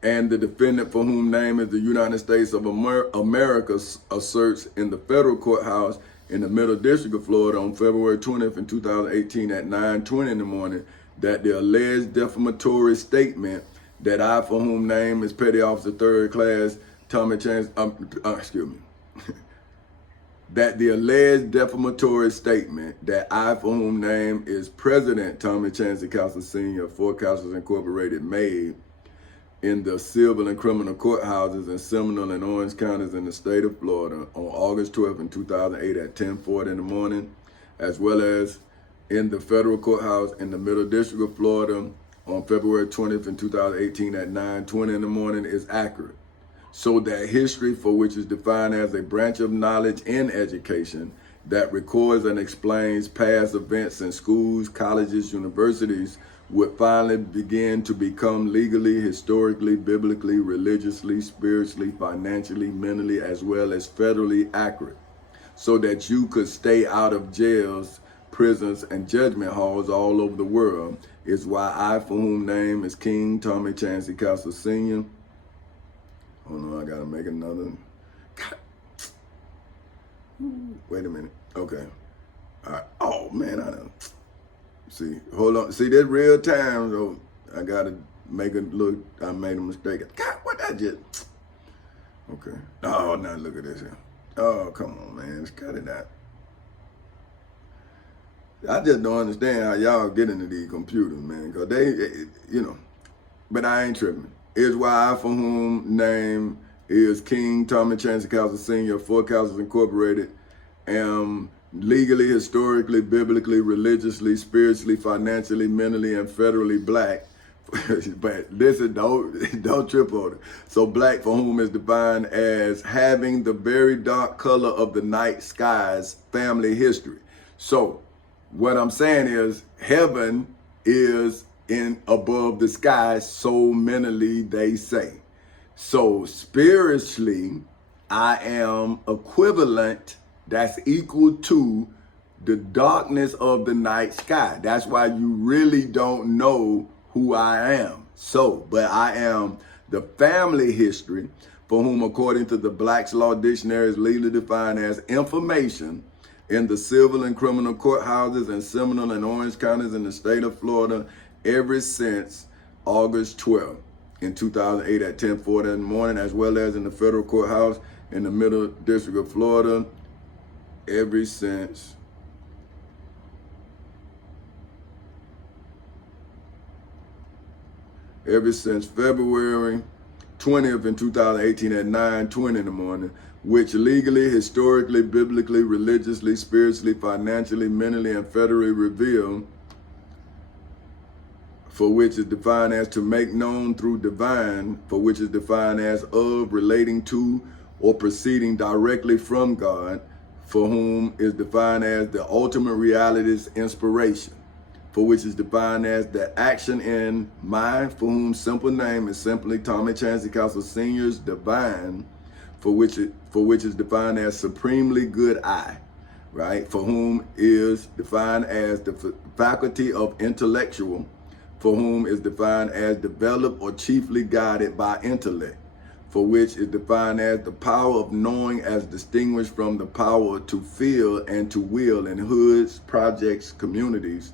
and the defendant, for whom name is the United States of America, asserts in the federal courthouse in the Middle District of Florida on February 20th in 2018 at 9:20 in the morning, that the alleged defamatory statement that I, for whom name is Petty Officer Third Class Tommy Chancey, that the alleged defamatory statement that I, for whom name is President Tommy Chancey Castle Sr. of Four Castles Incorporated, made in the civil and criminal courthouses in Seminole and Orange counties in the state of Florida on August 12th in 2008 at 10:40 in the morning, as well as in the federal courthouse in the Middle District of Florida on February 20th in 2018 at 9:20 in the morning is accurate. So that history, for which is defined as a branch of knowledge in education that records and explains past events in schools, colleges, universities, would finally begin to become legally, historically, biblically, religiously, spiritually, financially, mentally, as well as federally accurate, so that you could stay out of jails, prisons, and judgment halls all over the world, is why I, for whom name is King Tommy Chancey Castle Sr. Hold on, I gotta make another. Wait a minute. Okay. All right. Oh man, I don't. See, hold on. See, this real time, though. I gotta make a look. I made a mistake. God, what I just. Okay. Oh, now look at this here. Oh, come on, man. Let's cut it out. I just don't understand how y'all get into these computers, man. Because they, but I ain't tripping. is why I, for whom name is King Tommy Chancey Castle Sr., Four Castles Incorporated, am legally, historically, biblically, religiously, spiritually, financially, mentally, and federally black. But listen, don't trip on it. So black, for whom is defined as having the very dark color of the night skies, family history. So what I'm saying is heaven is in above the sky, so mentally they say. So spiritually, I am equivalent, that's equal to the darkness of the night sky. That's why you really don't know who I am. So, but I am the family history, for whom, according to the Black's Law Dictionary, is legally defined as information in the civil and criminal courthouses in Seminole and Orange counties in the state of Florida ever since August 12th in 2008 at 10:40 in the morning, as well as in the federal courthouse in the Middle District of Florida ever since February 20th in 2018 at 9:20 in the morning, which legally, historically, biblically, religiously, spiritually, financially, mentally, and federally revealed, for which is defined as to make known through divine, for which is defined as of, relating to, or proceeding directly from God, for whom is defined as the ultimate reality's inspiration, for which is defined as the action in mind, for whom simple name is simply Tommy Chancey Castle Sr.'s divine, for which is defined as supremely good eye, right? For whom is defined as the faculty of intellectual, for whom is defined as developed or chiefly guided by intellect, for which is defined as the power of knowing as distinguished from the power to feel and to will in hoods, projects, communities,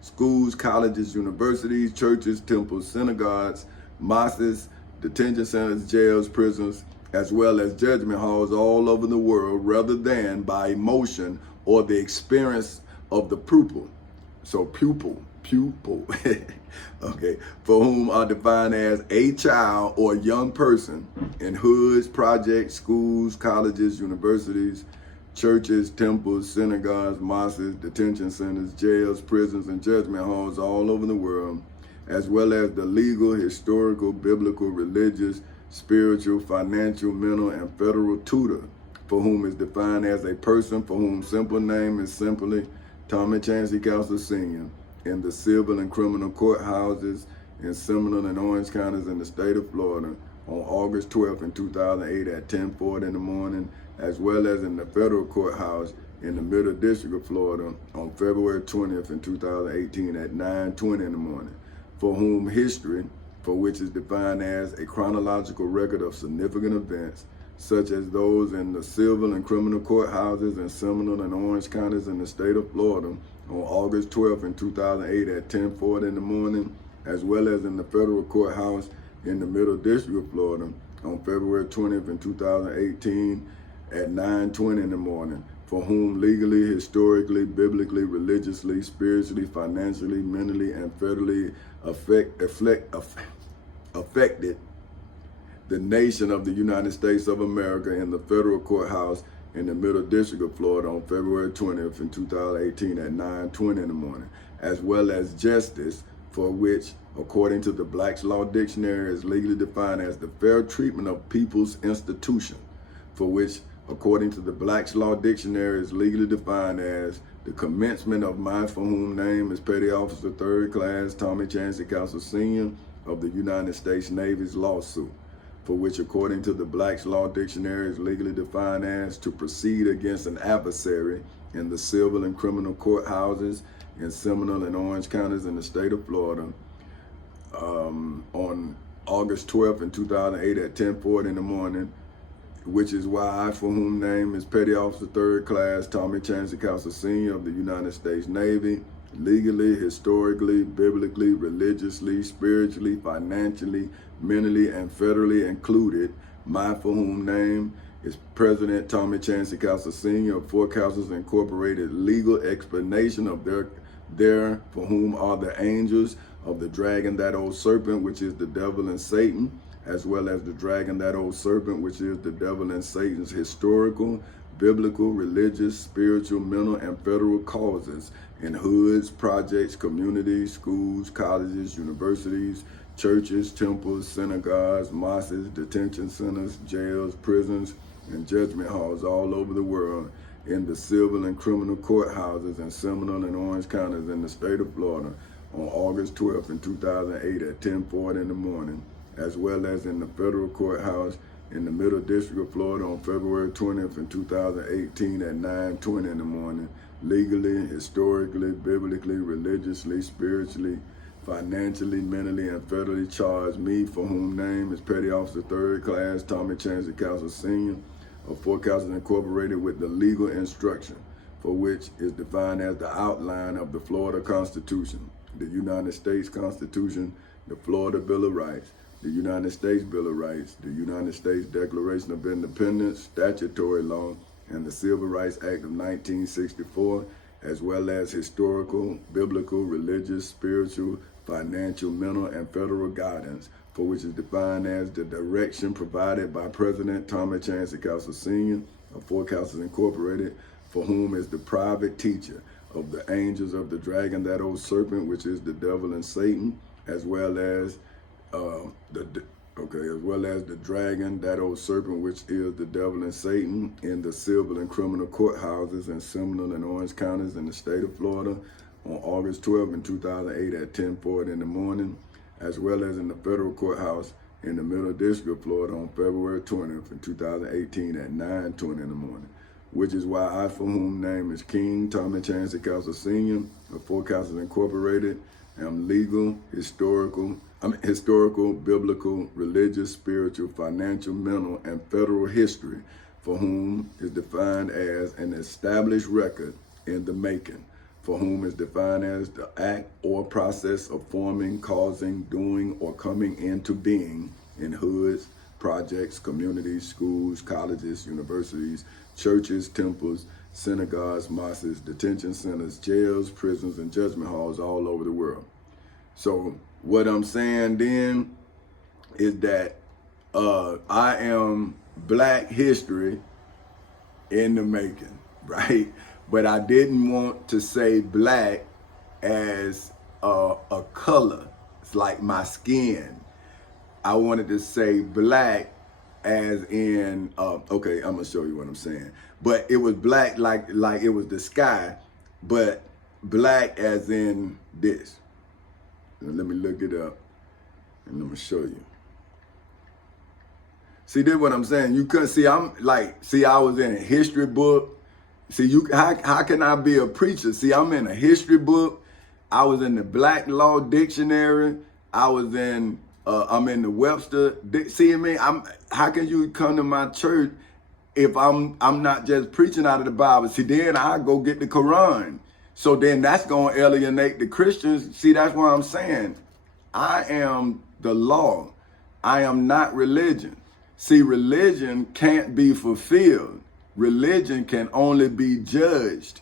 schools, colleges, universities, churches, temples, synagogues, mosques, detention centers, jails, prisons, as well as judgment halls all over the world, rather than by emotion or the experience of the pupil. So pupil, okay, for whom are defined as a child or young person in hoods, projects, schools, colleges, universities, churches, temples, synagogues, mosques, detention centers, jails, prisons, and judgment halls all over the world, as well as the legal, historical, biblical, religious, spiritual, financial, mental, and federal tutor, for whom is defined as a person for whom simple name is simply Tommy Chancey Castle Sr. in the civil and criminal courthouses in Seminole and Orange counties in the state of Florida on August 12th in 2008 at 10:40 in the morning, as well as in the federal courthouse in the Middle District of Florida on February 20th in 2018 at 9:20 in the morning, for whom history, for which is defined as a chronological record of significant events, such as those in the civil and criminal courthouses in Seminole and Orange counties in the state of Florida on August 12th in 2008 at 10:40 in the morning, as well as in the federal courthouse in the Middle District of Florida on February 20th in 2018 at 9:20 in the morning, for whom legally, historically, biblically, religiously, spiritually, financially, mentally, and federally affected the nation of the United States of America in the federal courthouse in the Middle District of Florida on February 20th in 2018 at 9:20 in the morning, as well as justice, for which, according to the Black's Law Dictionary, is legally defined as the fair treatment of people's institution, for which, according to the Black's Law Dictionary, is legally defined as the commencement of my for whom name is Petty Officer 3rd Class Tommy Chancey Castle Sr. of the United States Navy's lawsuit, for which, according to the Black's Law Dictionary, is legally defined as to proceed against an adversary in the civil and criminal courthouses in Seminole and Orange counties in the state of Florida on August 12th in 2008 at 10:40 in the morning, which is why I, for whom name is Petty Officer 3rd Class Tommy Chancey Castle Sr. of the United States Navy, legally, historically, biblically, religiously, spiritually, financially, mentally, and federally included, my for whom name is President Tommy Chancey Castle Sr. of Four Castles Incorporated, legal explanation of there, for whom are the angels of the dragon, that old serpent, which is the devil and Satan, as well as the dragon, that old serpent, which is the devil and Satan's historical, biblical, religious, spiritual, mental, and federal causes in hoods, projects, communities, schools, colleges, universities, churches, temples, synagogues, mosques, detention centers, jails, prisons, and judgment halls all over the world, in the civil and criminal courthouses in Seminole and Orange counties in the state of Florida on August 12th in 2008 at 10:40 in the morning, as well as in the federal courthouse in the Middle District of Florida on February 20th in 2018 at 9:20 in the morning, legally, historically, biblically, religiously, spiritually, financially, mentally, and federally charged me, for whom name is Petty Officer 3rd Class Tommy Chancy Castle Sr. of Fort Castle Incorporated, with the legal instruction for which is defined as the outline of the Florida Constitution, the United States Constitution, the Florida Bill of Rights, the United States Bill of Rights, the United States Declaration of Independence, statutory law, and the Civil Rights Act of 1964, as well as historical, biblical, religious, spiritual, financial, mental, and federal guidance, for which is defined as the direction provided by President Tommy Chancy Castle Sr. of Fort Castle Incorporated, for whom is the private teacher of the angels of the dragon, that old serpent, which is the devil and Satan, as well as the dragon, that old serpent, which is the devil and Satan, in the civil and criminal courthouses in Seminole and Orange counties in the state of Florida on August 12th in 2008 at 10:40 in the morning, as well as in the federal courthouse in the Middle District of Florida on February 20th in 2018 at 9:20 in the morning, which is why I, for whom name is King Tommy Chancy Castle Sr. of Fort Castle Incorporated, am legal, historical, biblical, religious, spiritual, financial, mental, and federal history, for whom is defined as an established record in the making, for whom is defined as the act or process of forming, causing, doing, or coming into being in hoods, projects, communities, schools, colleges, universities, churches, temples, synagogues, mosques, detention centers, jails, prisons, and judgment halls all over the world. So what I'm saying then is that I am Black history in the making, right? But I didn't want to say black as a color. It's like my skin. I wanted to say black as in, okay, I'm gonna show you what I'm saying. But it was black like it was the sky, but black as in this. Let me look it up and I'm gonna show you. See, this is what I'm saying. You couldn't see, I was in a history book. See, how can I be a preacher? See, I'm in a history book. I was in the Black Law Dictionary. I'm in the Webster. See me? How can you come to my church if I'm not just preaching out of the Bible? See, then I go get the Quran. So then that's going to alienate the Christians. See, that's what I'm saying. I am the law. I am not religion. See, religion can't be fulfilled. Religion can only be judged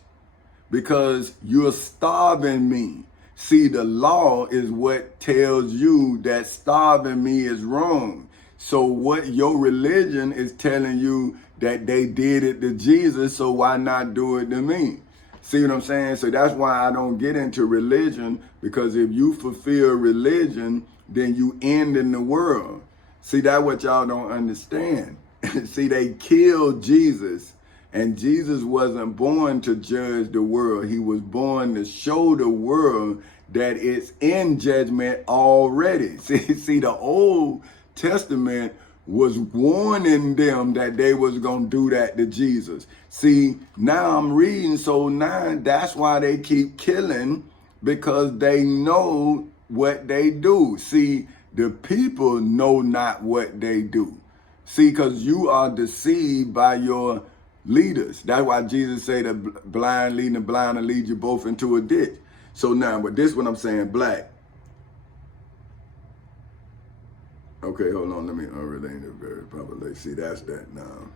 because you're starving me. See, the law is what tells you that starving me is wrong. So what your religion is telling you that they did it to Jesus, so why not do it to me? See what I'm saying? So that's why I don't get into religion, because if you fulfill religion, then you end in the world. See, that's what y'all don't understand. See, they killed Jesus, and Jesus wasn't born to judge the world. He was born to show the world that it's in judgment already. See, the Old Testament was warning them that they was going to do that to Jesus. See, now I'm reading, so now that's why they keep killing, because they know what they do. See, the people know not what they do. See, because you are deceived by your leaders. That's why Jesus said the blind leading the blind will lead you both into a ditch. So now, but this is what I'm saying, black. Okay, hold on, let me unrelate it very properly. See, that's that now.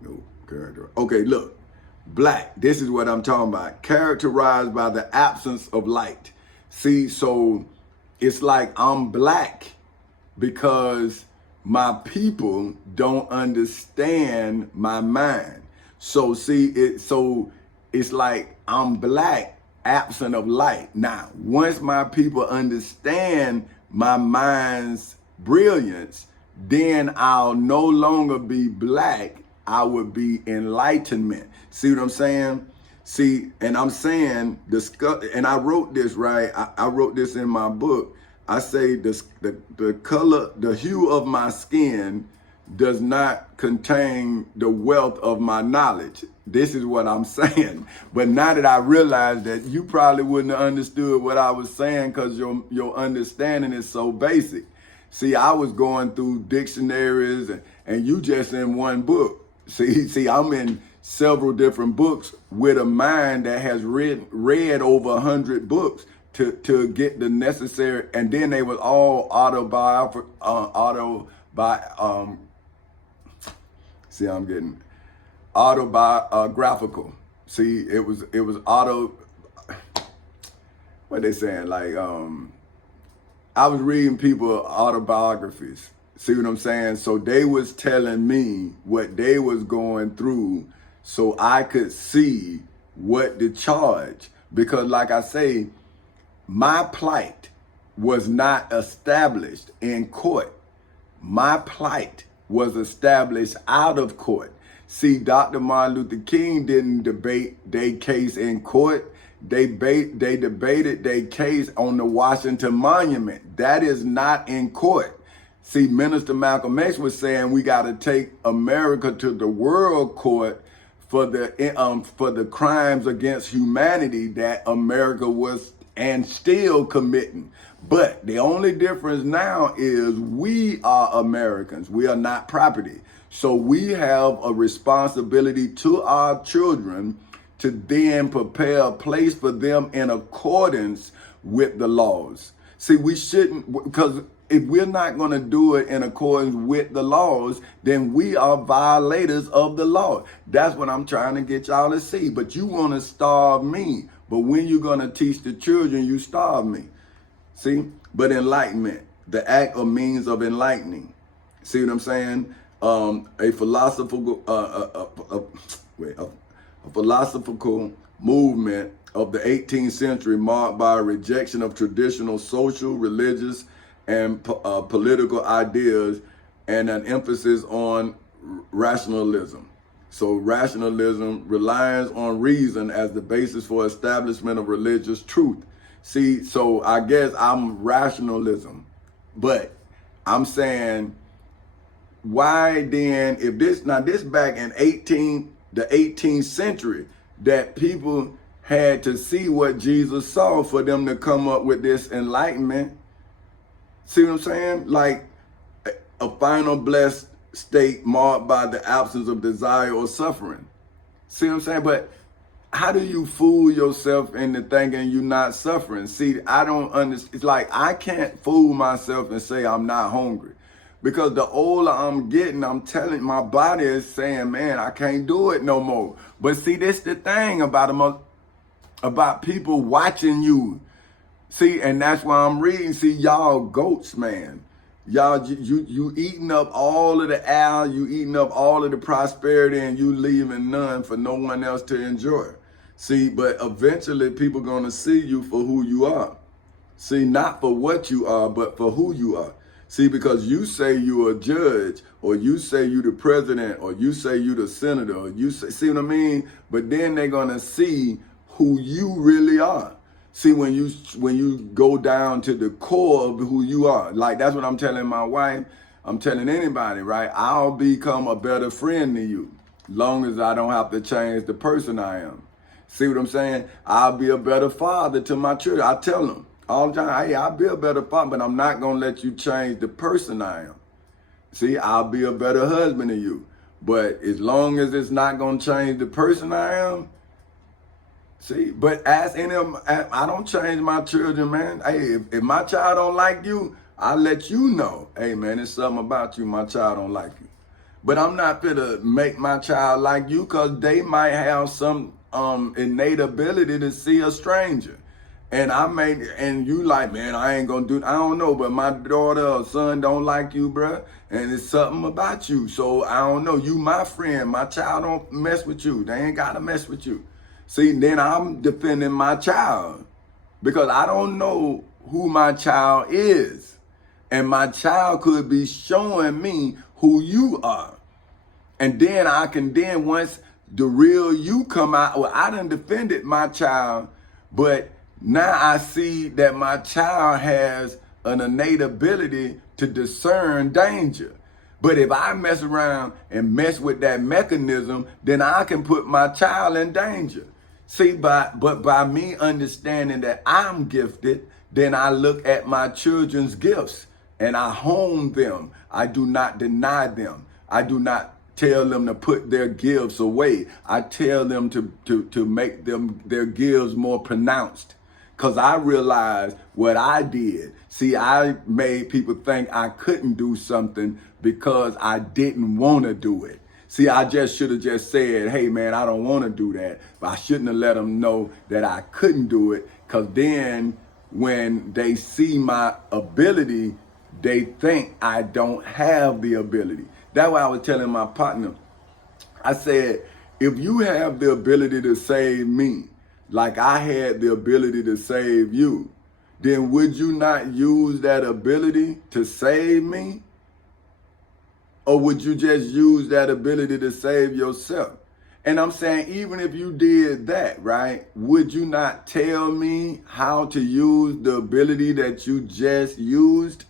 No character. Okay, look. Black. This is what I'm talking about. Characterized by the absence of light. See, so it's like I'm black because my people don't understand my mind. So see, it's like I'm black, absent of light. Now, once my people understand my mind's brilliance, then I'll no longer be black. I would be enlightenment. See what I'm saying? See, and I'm saying, and I wrote this, right? I wrote this in my book. I say the color, the hue of my skin does not contain the wealth of my knowledge. This is what I'm saying. But now that I realize that you probably wouldn't have understood what I was saying because your understanding is so basic. See, I was going through dictionaries and you just in one book. See, I'm in several different books with a mind that has read over 100 books to get the necessary, and then they was all autobiographical. See, it was what they saying, like I was reading people autobiographies. See what I'm saying? So they was telling me what they was going through so I could see what to charge. Because like I say, my plight was not established in court. My plight was established out of court. See, Dr. Martin Luther King didn't debate their case in court. They debated their case on the Washington Monument. That is not in court. See, Minister Malcolm X was saying we got to take America to the world court for the crimes against humanity that America was and still committing. But the only difference now is we are Americans. We are not property. So we have a responsibility to our children to then prepare a place for them in accordance with the laws. See, we shouldn't, because if we're not going to do it in accordance with the laws, then we are violators of the law. That's what I'm trying to get y'all to see. But you want to starve me. But when you're going to teach the children, you starve me. See? But enlightenment, the act or means of enlightening. See what I'm saying? A philosophical movement of the 18th century marked by a rejection of traditional social, religious, and political ideas and an emphasis on rationalism. So rationalism relies on reason as the basis for establishment of religious truth. See, so I guess I'm rationalism, but I'm saying, why then, if this back in the 18th century, that people had to see what Jesus saw for them to come up with this enlightenment. See what I'm saying? Like a final blessed state marked by the absence of desire or suffering. See what I'm saying? But how do you fool yourself into thinking you're not suffering? See, I don't understand. It's like I can't fool myself and say I'm not hungry. Because the older I'm getting, I'm telling, my body is saying, man, I can't do it no more. But see, this the thing about people watching you. See, and that's why I'm reading. See, y'all goats, man. Y'all, you eating up all of the air, you eating up all of the prosperity, and you leaving none for no one else to enjoy. See, but eventually people gonna see you for who you are. See, not for what you are, but for who you are. See, because you say you're a judge, or you say you the president, or you say you the senator, or you say, see what I mean? But then they're gonna see who you really are. See, when you go down to the core of who you are, like that's what I'm telling my wife, I'm telling anybody, right? I'll become a better friend than you, long as I don't have to change the person I am. See what I'm saying? I'll be a better father to my children. I tell them all the time, hey, I'll be a better father, but I'm not gonna let you change the person I am. See, I'll be a better husband than you, but as long as it's not gonna change the person I am. See, but as any of them, I don't change my children, man. Hey, if my child don't like you, I let you know. Hey, man, there's something about you. My child don't like you. But I'm not gonna make my child like you, because they might have some innate ability to see a stranger. And you like, man, I ain't gonna do, I don't know, but my daughter or son don't like you, bruh. And it's something about you. So I don't know, you my friend, my child don't mess with you. They ain't gotta mess with you. See, then I'm defending my child because I don't know who my child is. And my child could be showing me who you are. And then once the real you come out, well, I done defended my child, but now I see that my child has an innate ability to discern danger. But if I mess around and mess with that mechanism, then I can put my child in danger. See, but by me understanding that I'm gifted, then I look at my children's gifts and I hone them. I do not deny them. I do not tell them to put their gifts away. I tell them to make their gifts more pronounced. Because I realized what I did. See, I made people think I couldn't do something because I didn't want to do it. See, I just should have just said, hey, man, I don't want to do that. But I shouldn't have let them know that I couldn't do it, because then when they see my ability, they think I don't have the ability. That's why I was telling my partner, I said, if you have the ability to save me, like I had the ability to save you, then would you not use that ability to save me? Or would you just use that ability to save yourself? And I'm saying, even if you did that, right, would you not tell me how to use the ability that you just used?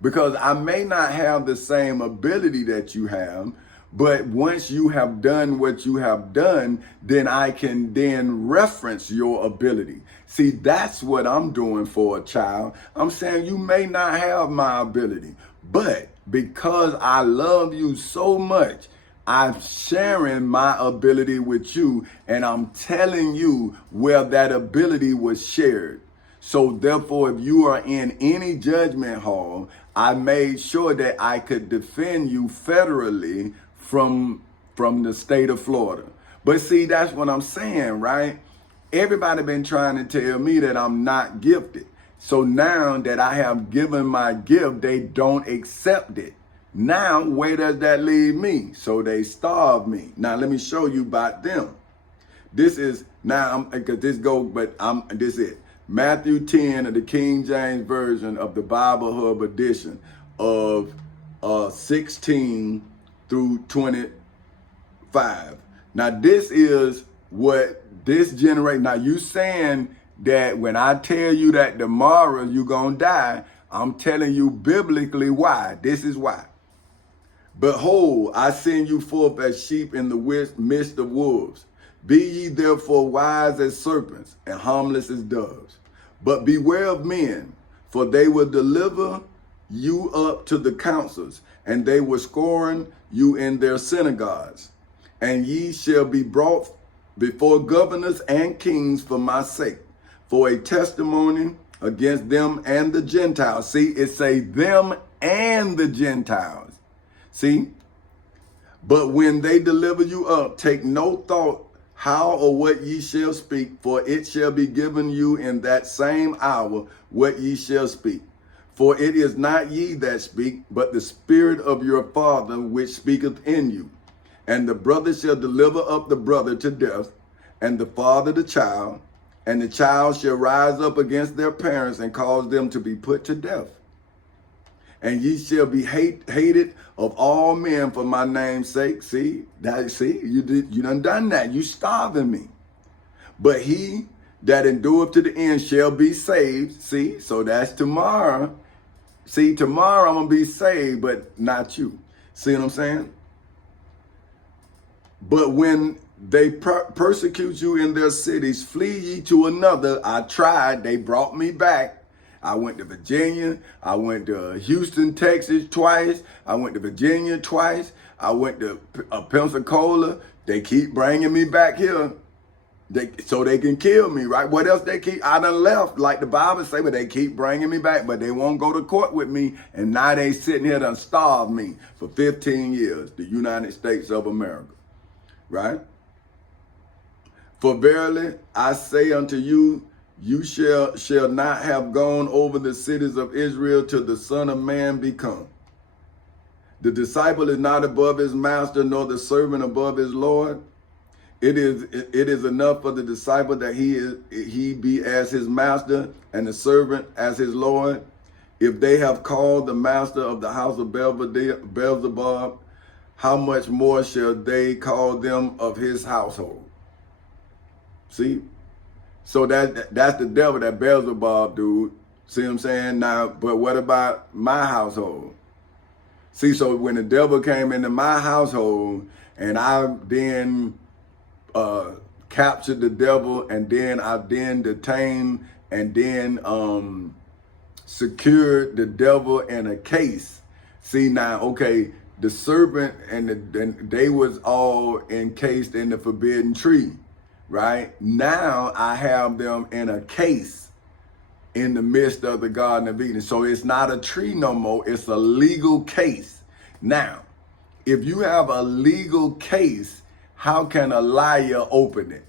Because I may not have the same ability that you have, but once you have done what you have done, then I can then reference your ability. See, that's what I'm doing for a child. I'm saying you may not have my ability, but because I love you so much, I'm sharing my ability with you, and I'm telling you where that ability was shared. So therefore, if you are in any judgment hall, I made sure that I could defend you federally from the state of Florida. But see, that's what I'm saying, right? Everybody been trying to tell me that I'm not gifted. So now that I have given my gift, they don't accept it. Now, where does that leave me? So they starve me. Now, let me show you about them. This is, now, because this this is it. Matthew 10 of the King James Version of the Bible Hub edition of 16 through 25. Now, this is what this generation, now you saying that when I tell you that tomorrow you're going to die, I'm telling you biblically why. This is why. Behold, I send you forth as sheep in the midst of wolves. Be ye therefore wise as serpents and harmless as doves. But beware of men, for they will deliver you up to the councils, and they will scorn you in their synagogues. And ye shall be brought before governors and kings for my sake, for a testimony against them and the Gentiles. See, it say them and the Gentiles. See? But when they deliver you up, take no thought how or what ye shall speak, for it shall be given you in that same hour what ye shall speak. For it is not ye that speak, but the Spirit of your Father which speaketh in you. And the brother shall deliver up the brother to death, and the father the child, and the child shall rise up against their parents and cause them to be put to death. And ye shall be hated of all men for my name's sake. See, you done that. You starving me. But he that endureth to the end shall be saved. See, so that's tomorrow. See, tomorrow I'm gonna be saved, but not you. See what I'm saying? But when they persecute you in their cities, flee ye to another. I tried, they brought me back. I went to Virginia. I went to Houston, Texas twice. I went to Virginia twice. I went to Pensacola. They keep bringing me back here. So they can kill me, right? What else they keep? I done left, like the Bible say, but they keep bringing me back, but they won't go to court with me. And now they sitting here done starved me for 15 years, the United States of America, right? For verily I say unto you, you shall not have gone over the cities of Israel till the Son of Man be come. The disciple is not above his master, nor the servant above his Lord. It is enough for the disciple that he be as his master and the servant as his Lord. If they have called the master of the house of Beelzebub, how much more shall they call them of his household? See? So that's the devil, that Beelzebub dude. See what I'm saying? Now, but what about my household? See, so when the devil came into my household and I then captured the devil, and then I detained and then secured the devil in a case. See now, okay, the serpent and they was all encased in the forbidden tree, right? Now I have them in a case in the midst of the Garden of Eden. So it's not a tree no more, it's a legal case. Now, if you have a legal case, how can a liar open it?